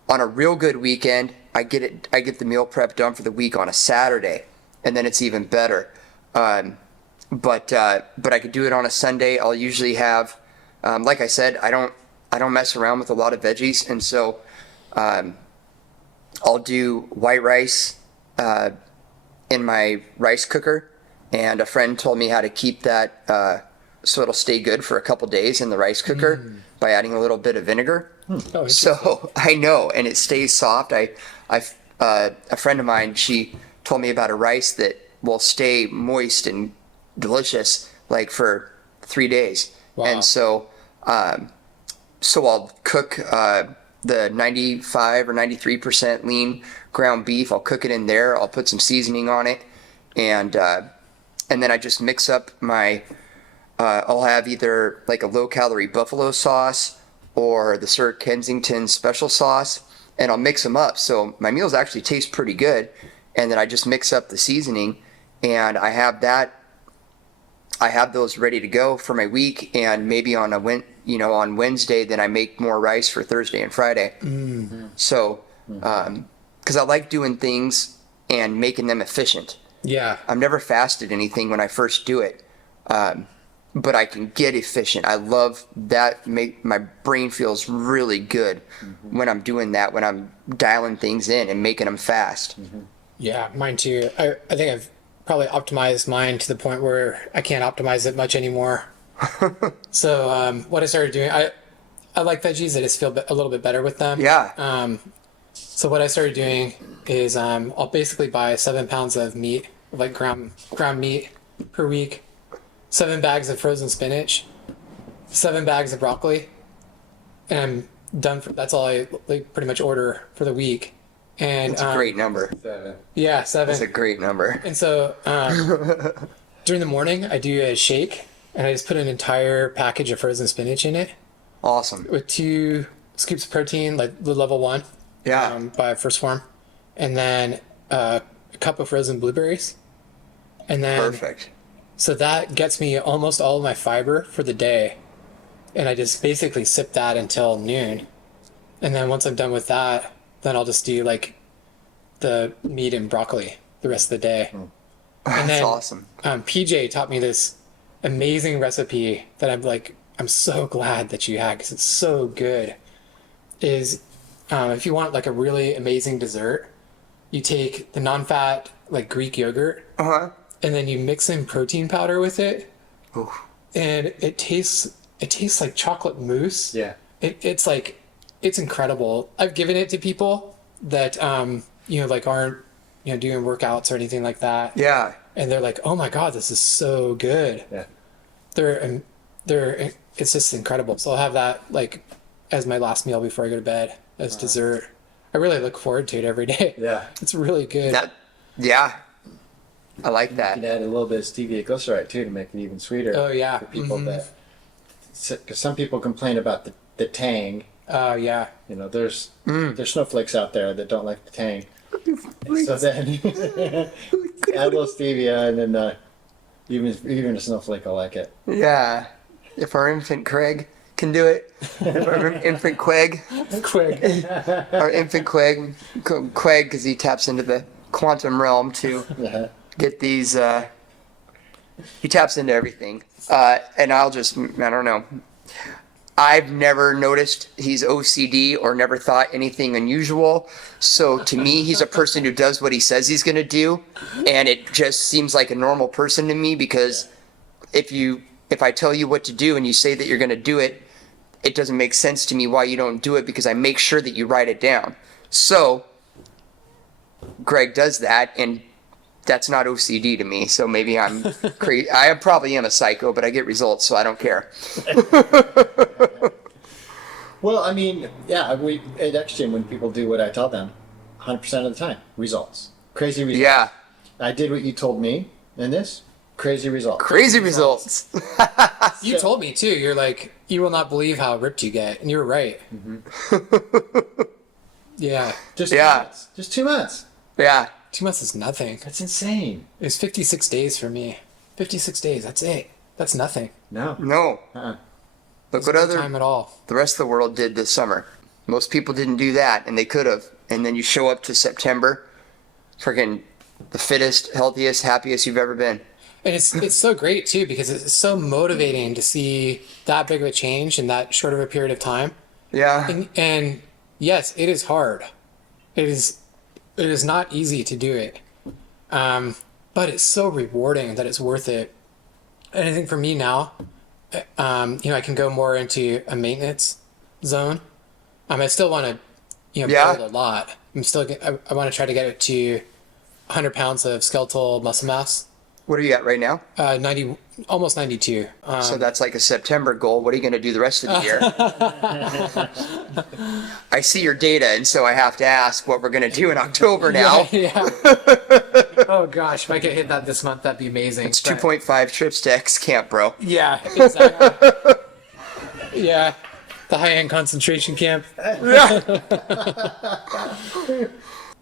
On a real good weekend, I get the meal prep done for the week on a Saturday, and then it's even better. But I could do it on a Sunday. I'll usually have, like I said, I don't mess around with a lot of veggies, and so I'll do white rice in my rice cooker. And a friend told me how to keep that so it'll stay good for a couple days in the rice cooker by adding a little bit of vinegar. Oh, So I know, and it stays soft. A friend of mine, she told me about a rice that will stay moist and delicious like for 3 days. Wow. And so I'll cook the 95 or 93% lean ground beef. I'll cook it in there. I'll put some seasoning on it, and then I just mix up my. I'll have either like a low-calorie buffalo sauce or the Sir Kensington special sauce, and I'll mix them up. So my meals actually taste pretty good, and then I just mix up the seasoning, and I have those ready to go for my week. And maybe on Wednesday, then I make more rice for Thursday and Friday. So, because I like doing things and making them efficient. Yeah. I've never fasted anything when I first do it, but I can get efficient. I love that. My brain feels really good when I'm doing that, when I'm dialing things in and making them fast. Yeah, mine too. I think I've probably optimized mine to the point where I can't optimize it much anymore. So what I started doing, I like veggies. I just feel a little bit better with them. Yeah. So what I started doing is I'll basically buy 7 pounds of meat, like ground meat per week, 7 bags of frozen spinach, 7 bags of broccoli, and I'm done. That's all I like pretty much order for the week. And It's a great number. 7. yeah, 7. That's a great number. And so during the morning, I do a shake, and I just put an entire package of frozen spinach in it Awesome. with 2 scoops of protein, like the level 1. Yeah. By 1stPhorm, and then a cup of frozen blueberries, and then Perfect. so that gets me almost all of my fiber for the day, and I just basically sip that until noon, and then once I'm done with that, then I'll just do like the meat and broccoli the rest of the day. And That's then awesome. PJ taught me this amazing recipe that I'm so glad that you had because it's so good. Is if you want like a really amazing dessert, you take the non-fat like Greek yogurt, Uh-huh. and then you mix in protein powder with it, Ooh. and it tastes like chocolate mousse. Yeah. It's incredible. I've given it to people that like aren't doing workouts or anything like that, Yeah. and they're like, oh my god, this is so good. Yeah. It's just incredible. So I'll have that like as my last meal before I go to bed as dessert. I really look forward to it every day. Yeah. It's really good. Yeah. I like You that. can add a little bit of stevia glyceride too to make it even sweeter. Oh, yeah. For people Mhm. that, because some people complain about the tang. Yeah. You know, there's snowflakes out there that don't like the tang. So then add a little stevia, and then even a snowflake will like it. Yeah. If our infant Craig can do it, if our infant Queg, Quick. our infant Queg, because he taps into the quantum realm to get these, he taps into everything. And I don't know. I've never noticed he's OCD or never thought anything unusual. So to me, he's a person who does what he says he's going to do. And it just seems like a normal person to me because if I tell you what to do and you say that you're going to do it, it doesn't make sense to me why you don't do it because I make sure that you write it down. So Greg does that, and that's not OCD to me. So maybe I'm crazy. I probably am a psycho, but I get results, so I don't care. Well, I mean, yeah, we at xgym when people do what I tell them, 100% of the time, results. Crazy results. Yeah, I did what you told me in this. Crazy results. crazy results. You told me too. You're like, you will not believe how ripped you get, and you were right. Yeah. Just Yeah. 2 months. Just 2 months. Yeah, 2 months is nothing. That's insane. It's 56 days for me. 56 days. That's it. That's nothing. No. no. Uh-uh. Look what No other time at all. the rest of the world did this summer. Most people didn't do that, and they could have. And then you show up to September, freaking the fittest, healthiest, happiest you've ever been. And it's so great too because it's so motivating to see that big of a change in that short of a period of time. Yeah, And yes, it is hard. It is not easy to do it, but it's so rewarding that it's worth it. And I think for me now, I can go more into a maintenance zone. I still want to, Yeah. build a lot. I want to try to get it to 100 pounds of skeletal muscle mass. what are you at right now? 90, almost 92. So that's like a September goal. What are you going to do the rest of the year? I see your data, and so I have to ask what we're going to do in October now. Yeah. Oh gosh, if I could hit that this month, that'd be amazing. It's But- 2.5 trips to X camp, bro. Yeah, exactly. Yeah, the high-end concentration camp.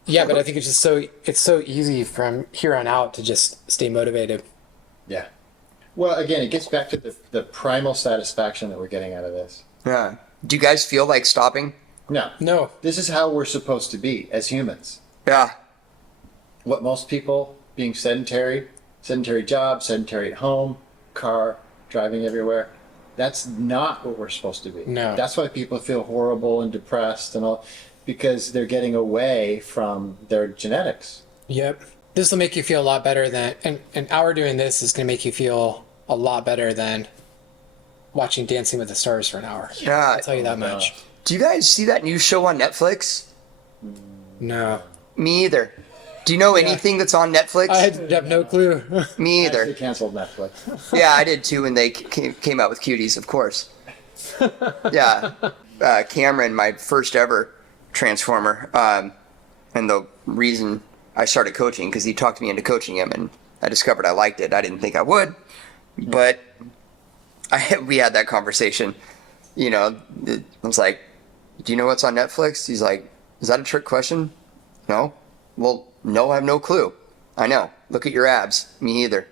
Yeah, but I think it's so easy from here on out to just stay motivated. Yeah. Well, again, it gets back to the primal satisfaction that we're getting out of this. Yeah. Do you guys feel like stopping? No. No, This is how we're supposed to be as humans. Yeah. What most people being sedentary job, sedentary at home, car, driving everywhere. That's not what we're supposed to be. No. That's why people feel horrible and depressed and all, because they're getting away from their genetics. yep. This will make you feel a lot better than, and an hour doing this is going to make you feel a lot better than watching Dancing with the Stars for an hour. Yeah. I'll tell you that much. Do you guys see that new show on Netflix? No. Me either. Do you know anything that's on Netflix? I have no clue. Me I actually either. canceled Netflix. Yeah, I did too when they came out with Cuties, of course. Yeah. Cameron, my first ever Transformer, and the reason I started coaching, because he talked me into coaching him, and I discovered I liked it. I didn't think I would, but we had that conversation. You know, I was like, do you know what's on Netflix? He's like, is that a trick question? No? Well, no, I have no clue. I know. Look at your abs. Me either.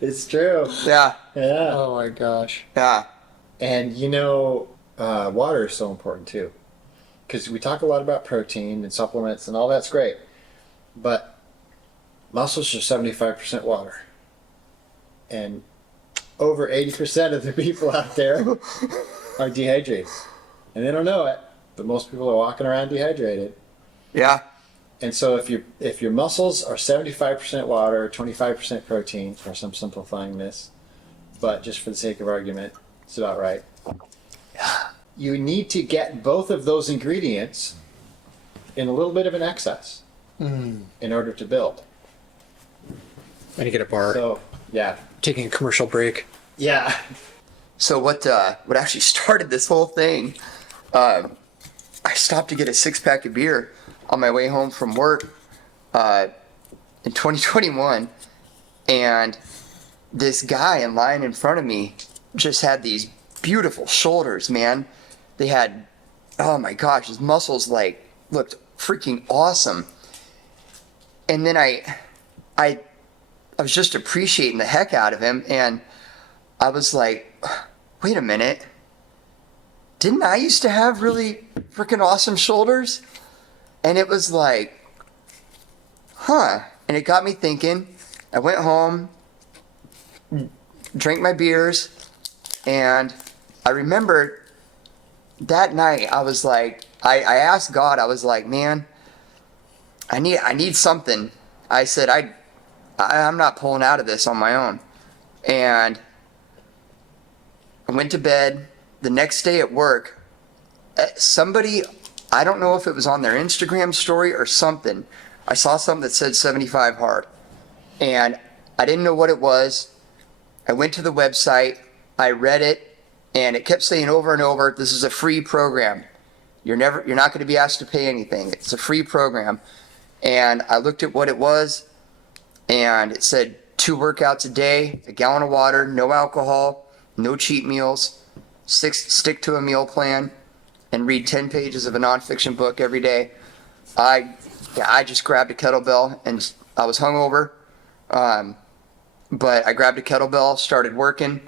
It's true. Yeah. Yeah. Oh my gosh. Yeah. And you know, water is so important too, because we talk a lot about protein and supplements and all that's great, but muscles are 75% water, and over 80% of the people out there are dehydrated, and they don't know it, but most people are walking around dehydrated. Yeah. And so if your muscles are 75% water, 25% protein, of course I'm simplifying this, but just for the sake of argument, it's about right. You need to get both of those ingredients in a little bit of an excess in order to build. I need to get a bar. So, yeah. Taking a commercial break. Yeah. So what actually started this whole thing, I stopped to get a 6-pack of beer on my way home from work in 2021, and this guy in line in front of me just had these beautiful shoulders, man. They had, oh my gosh, his muscles like looked freaking awesome. And then I was just appreciating the heck out of him, and I was like, wait a minute, didn't I used to have really freaking awesome shoulders? And it was like, huh. And it got me thinking. I went home, drank my beers, and I remember that night I was like, I asked God, I was like, man, I need something. I said, I'm not pulling out of this on my own. And I went to bed. The next day at work, somebody, I don't know if it was on their Instagram story or something, I saw something that said 75 hard. And I didn't know what it was. I went to the website, I read it, and it kept saying over and over, this is a free program. You're not going to be asked to pay anything. It's a free program. And I looked at what it was, and it said 2 workouts a day, a gallon of water, no alcohol, no cheat meals, stick to a meal plan, and read 10 pages of a nonfiction book every day. I just grabbed a kettlebell, and I was hungover, but I grabbed a kettlebell, started working,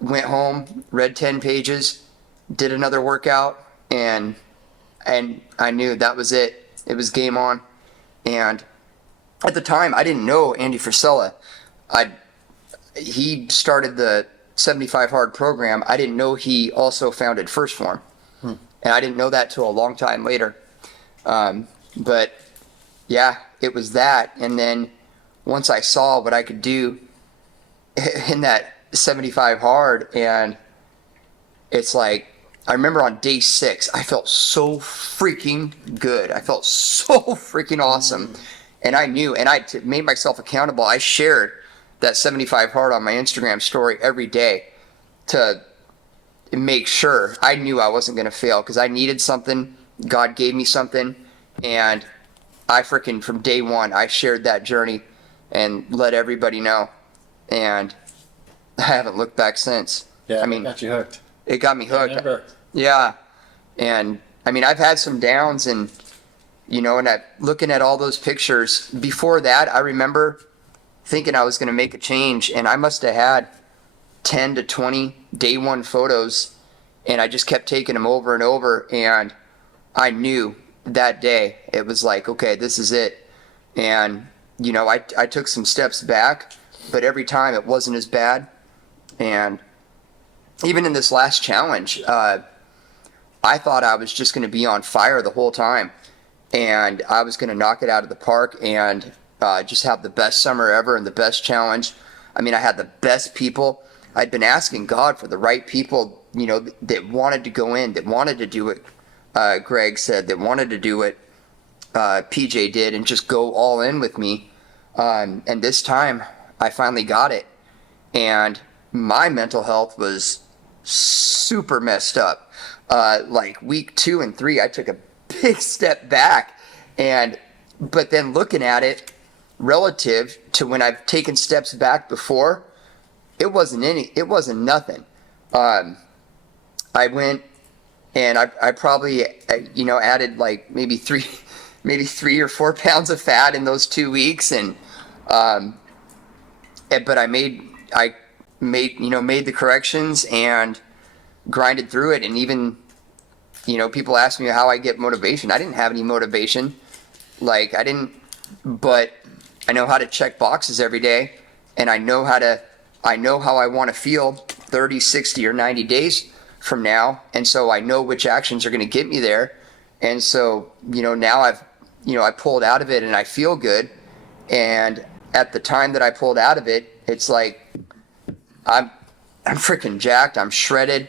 went home, read 10 pages, did another workout, and I knew that was it. It was game on. And at the time, I didn't know Andy Frisella. He started the 75 Hard program. I didn't know he also founded 1stPhorm. And I didn't know that till a long time later. But yeah, it was that. And then once I saw what I could do in that 75 Hard, and it's like, I remember on day 6, I felt so freaking good. I felt so freaking awesome. And I knew, and I made myself accountable. I shared that 75 hard on my Instagram story every day to make sure I knew I wasn't going to fail, because I needed something. God gave me something. And I freaking, from day 1, I shared that journey and let everybody know. And I haven't looked back since. Yeah, I mean, got you hooked. It got me hooked. Never. Yeah. And I mean, I've had some downs, and, you know, and looking at all those pictures before that, I remember thinking I was going to make a change, and I must have had 10 to 20 day 1 photos, and I just kept taking them over and over. And I knew that day it was like, okay, this is it. And, you know, I took some steps back, but every time it wasn't as bad. And even in this last challenge, I thought I was just going to be on fire the whole time, and I was going to knock it out of the park. And just have the best summer ever and the best challenge. I mean, I had the best people. I'd been asking God for the right people, you know, that wanted to go in, that wanted to do what Greg said, that wanted to do what PJ did and just go all in with me. And this time I finally got it. And my mental health was super messed up. Like week 2 and 3, I took a big step back. But then looking at it relative to when I've taken steps back before, it wasn't nothing. I went and I probably, you know, added like maybe 3 or 4 pounds of fat in those 2 weeks. But I made the corrections and grinded through it. And even, you know, people ask me how I get motivation. I didn't have any motivation. But I know how to check boxes every day, and I know how I want to feel 30, 60, or 90 days from now. And so I know which actions are going to get me there. And so, you know, now I pulled out of it and I feel good. And at the time that I pulled out of it, it's like, I'm freaking jacked. I'm shredded.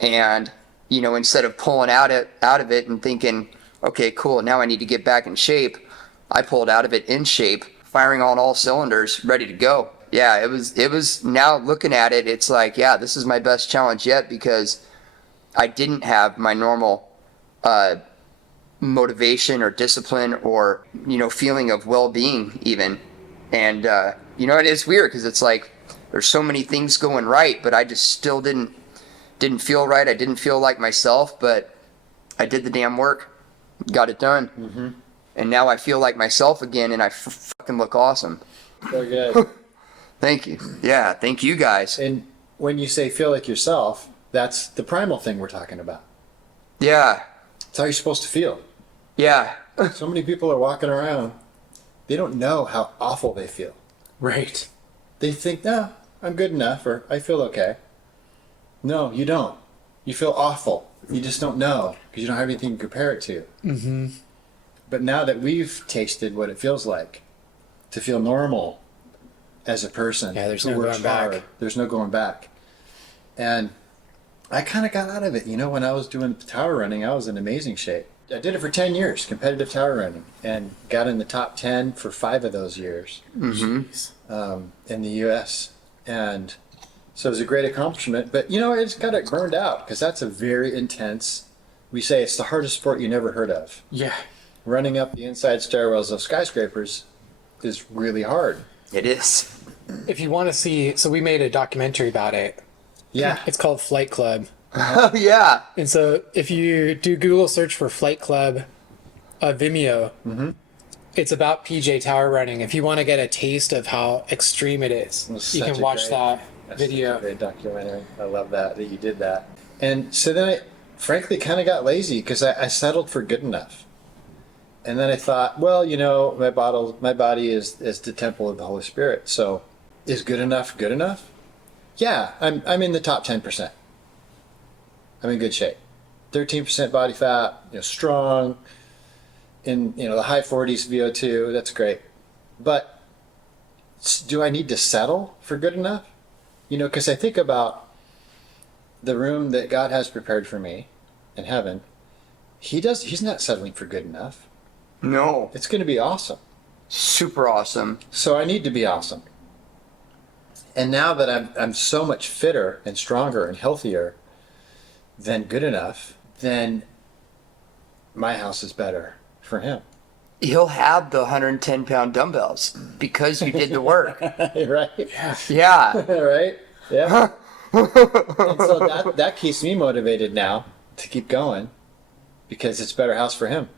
And, you know, instead of pulling out of it and thinking, okay, cool, now I need to get back in shape, I pulled out of it in shape, firing on all cylinders, ready to go. Yeah, it was now looking at it, it's like, yeah, this is my best challenge yet, because I didn't have my normal motivation or discipline or, you know, feeling of well-being even. And, you know, it's weird because it's like there's so many things going right, but I just still didn't feel right. I didn't feel like myself, but I did the damn work, got it done. Mm-hmm. And now I feel like myself again, and I fucking look awesome. So good. Thank you. Yeah, thank you guys. And when you say feel like yourself, that's the primal thing we're talking about. Yeah. It's how you're supposed to feel. Yeah. So many people are walking around, they don't know how awful they feel. Right. They think, no, I'm good enough, or I feel okay. No, you don't. You feel awful. You just don't know, because you don't have anything to compare it to. Mm-hmm. But now that we've tasted what it feels like to feel normal as a person, Yeah, there's who no works going back. hard, there's no going back. And I kind of got out of it. You know, when I was doing tower running, I was in amazing shape. I did it for 10 years, competitive tower running, and got in the top 10 for 5 of those years in the U.S. And so it was a great accomplishment. But, you know, it's got it burned out, because that's a very intense, we say it's the hardest sport you never heard of. Yeah. Running up the inside stairwells of skyscrapers is really hard. It is. If you want to see, so we made a documentary about it. Yeah. It's called Flight Club. Oh, yeah. And so if you do Google search for Flight Club Vimeo, it's about PJ tower running. If you want to get a taste of how extreme it is, you can watch that video. Such a great documentary. I love that you did that. And so then I frankly kind of got lazy, because I settled for good enough. And then I thought, well, you know, my body is the temple of the Holy Spirit. So is good enough good enough? Yeah, I'm in the top 10%. I'm in good shape. 13% body fat, you know, strong, in, you know, the high 40s VO2, that's great. But do I need to settle for good enough? You know, because I think about the room that God has prepared for me in heaven. He's not settling for good enough. No. It's going to be awesome. Super awesome. So I need to be awesome. And now that I'm so much fitter and stronger and healthier than good enough, then my house is better for him. He'll have the 110-pound dumbbells because you did the work. Right? Yeah. Right? Yeah. And so that keeps me motivated now to keep going, because it's a better house for him.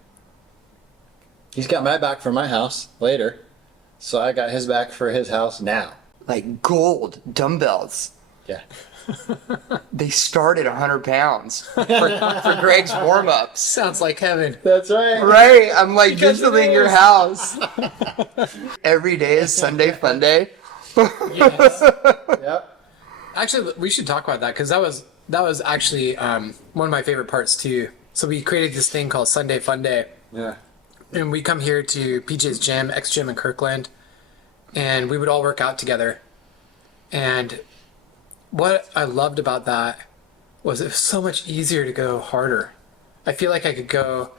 He's got my back for my house later, so I got his back for his house now. Like gold dumbbells. Yeah. They start at 100 pounds for Greg's warm-ups. Sounds like heaven. That's right. Right? I'm like Because it visiting your is. house. Every day is Sunday fun day. Yes. Yep. Actually, we should talk about that, because that was actually one of my favorite parts too. So we created this thing called Sunday Fun Day. Yeah. And we come here to PJ's gym, xgym in Kirkland, and we would all work out together. And what I loved about that was it was so much easier to go harder. I feel like I could go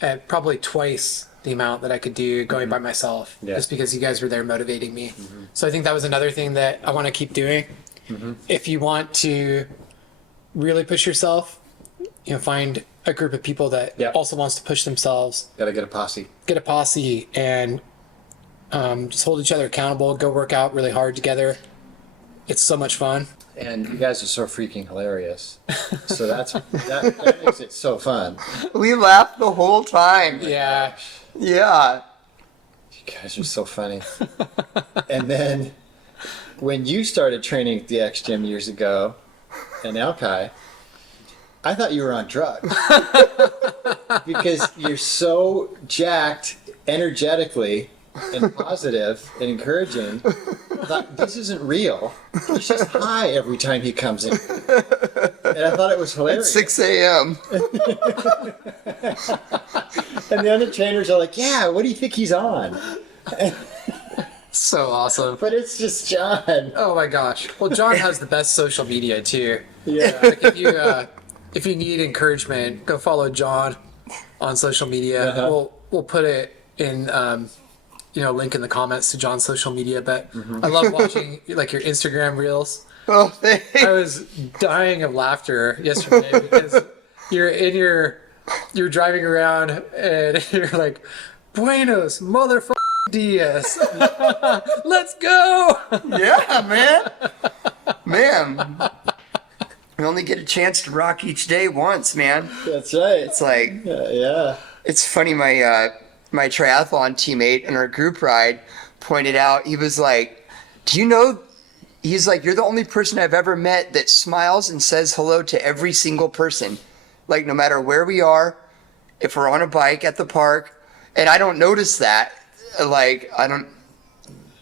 at probably twice the amount that I could do going by myself, just because you guys were there motivating me. So I think that was another thing that I want to keep doing. If you want to really push yourself, find a group of people that also wants to push themselves. Gotta get a posse. Get a posse and just hold each other accountable. Go work out really hard together. It's so much fun. And you guys are so freaking hilarious. So that makes it so fun. We laughed the whole time. Yeah. Yeah. You guys are so funny. And then when you started training at the X Gym years ago in Alki, I thought you were on drugs. Because you're so jacked energetically and positive and encouraging. I thought, this isn't real. He's just high every time he comes in. And I thought it was hilarious. 6 a.m. And the other trainers are like, yeah, what do you think he's on? So awesome. But it's just John. Oh my gosh. Well, John has the best social media too. Yeah. Like if you need encouragement, go follow John on social media. We'll put it in link in the comments to John's social media. But I love watching like your Instagram reels. Oh, thanks. I was dying of laughter yesterday because you're driving around and you're like, Buenos motherfucking dias. Let's go. Yeah, man. We only get a chance to rock each day once, man. That's right. It's like, yeah. It's funny, my triathlon teammate in our group ride pointed out, he was like, do you know, he's like, you're the only person I've ever met that smiles and says hello to every single person. Like, no matter where we are, if we're on a bike at the park, and I don't notice that. Like, I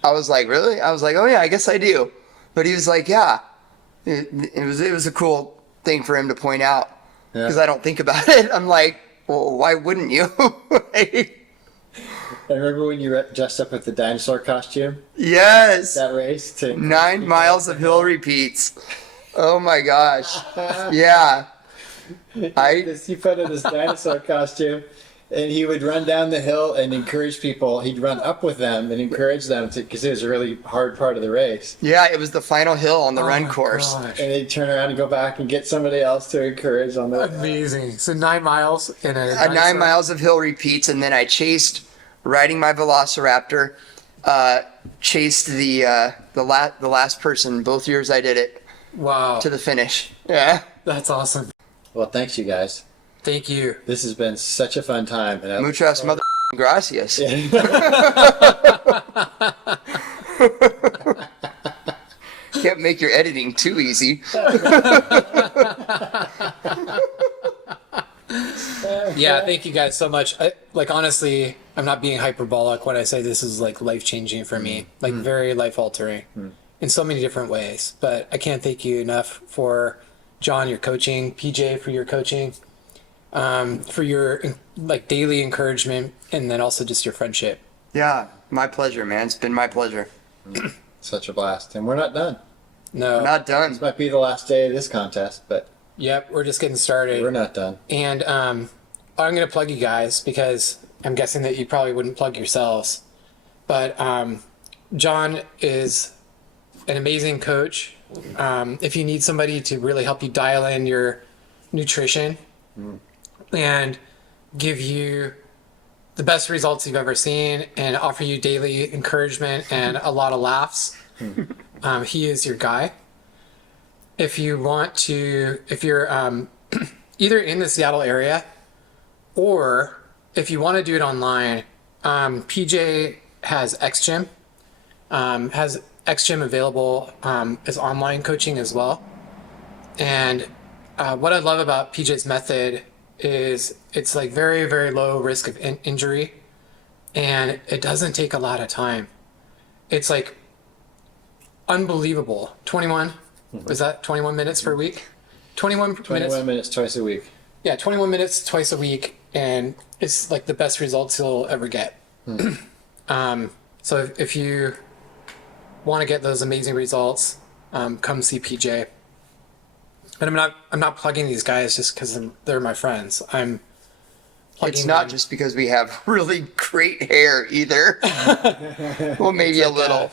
was like, really? I was like, oh yeah, I guess I do. But he was like, yeah. It was a cool thing for him to point out because I don't think about it. I'm like, well, why wouldn't you? I remember when you dressed up with the dinosaur costume? Yes. That race? 9 miles of hill repeats. Oh my gosh. Yeah. He put on this dinosaur costume and he would run down the hill and encourage people. He'd run up with them and encourage them because it was a really hard part of the race. Yeah, it was the final hill on the run course. Gosh. And they'd turn around and go back and get somebody else to encourage on the Amazing. So 9 miles in a 9 miles of hill repeats, and then I chased, riding my Velociraptor, chased the last person. Both years I did it. Wow. To the finish. Yeah. That's awesome. Well, thanks, you guys. Thank you. This has been such a fun time. And Muchas mother gracias. Can't make your editing too easy. Yeah, thank you guys so much. Honestly, I'm not being hyperbolic when I say this is like life-changing for me, like very life-altering in so many different ways. But I can't thank you enough for John, your coaching, PJ for your coaching, for your like daily encouragement, and then also just your friendship. Yeah, my pleasure, man. It's been my pleasure. Such a blast. And we're not done. No, We're not done. This might be the last day of this contest, but Yep, we're just getting started. we're not done. And I'm going to plug you guys because I'm guessing that you probably wouldn't plug yourselves. But John is an amazing coach. If you need somebody to really help you dial in your nutrition and give you the best results you've ever seen and offer you daily encouragement and a lot of laughs, he is your guy. If you want to, if you're either in the Seattle area or if you want to do it online, PJ has xgym, has xgym available as online coaching as well. And what I love about PJ's method is it's like very, very low risk of injury, and it doesn't take a lot of time. It's like unbelievable. 21, was that 21 minutes per week? 21 minutes. 21 minutes twice a week. Yeah, 21 minutes twice a week, and it's like the best results you'll ever get. So if you want to get those amazing results, come see PJ. And I'm not plugging these guys just because they're my friends. I'm plugging It's not them. just because we have really great hair either. Well, maybe a little.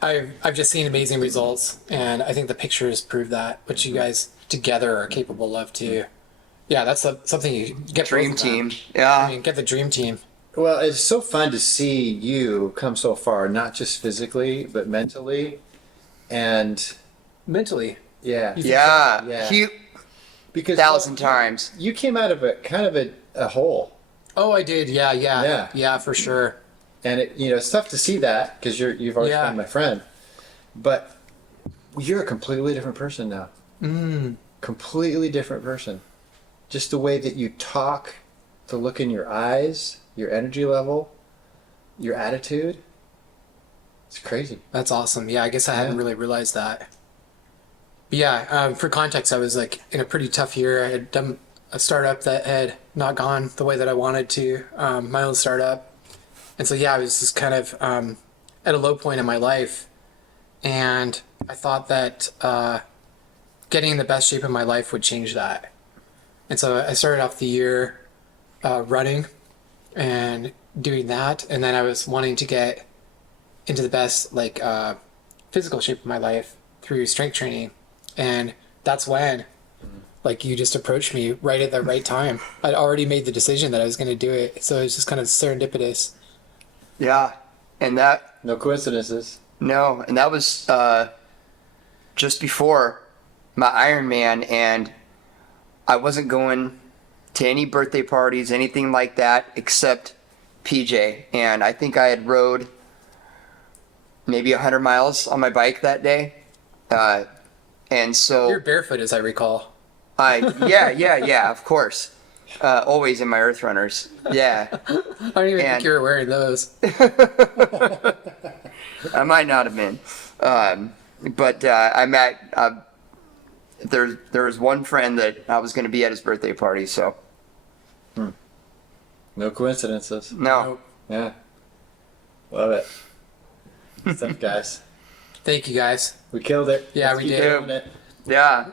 I've just seen amazing results, and I think the pictures prove that, which you guys together are capable of too. Yeah, that's something you get. Dream both of them. team. Yeah. I mean, get the dream team. Well, it's so fun to see you come so far, not just physically, but mentally. And Mentally. yeah. Yeah. Yeah. He, Because 1,000 times. you came out of a kind of a hole. Oh, I did. Yeah. Yeah, for sure. And it's tough to see that because you've always Yeah. been my friend. But you're a completely different person now. Completely different person. Just the way that you talk, the look in your eyes, your energy level, your attitude. It's crazy. That's awesome. Yeah, I guess I hadn't really realized that. But yeah, for context, I was like in a pretty tough year. I had done a startup that had not gone the way that I wanted to, my own startup. And so, yeah, I was just kind of at a low point in my life. And I thought that getting in the best shape of my life would change that. And so I started off the year running and doing that. And then I was wanting to get into the best physical shape of my life through strength training. And that's when you just approached me right at the right time. I'd already made the decision that I was going to do it. So it was just kind of serendipitous. Yeah. And that, No coincidences. no. And that was just before my Ironman. And I wasn't going to any birthday parties, anything like that, except PJ. And I think I had rode maybe 100 miles on my bike that day. And so You're barefoot, as I recall. yeah, of course. Always in my Earth Runners. Yeah. I don't even think you were wearing those. I might not have been. But I met, there was one friend that I was going to be at his birthday party, so. No coincidences. No. Yeah. Love it. Good stuff, guys. Thank you, guys. We killed it. Yeah, Let's we keep did. doing it. Yeah.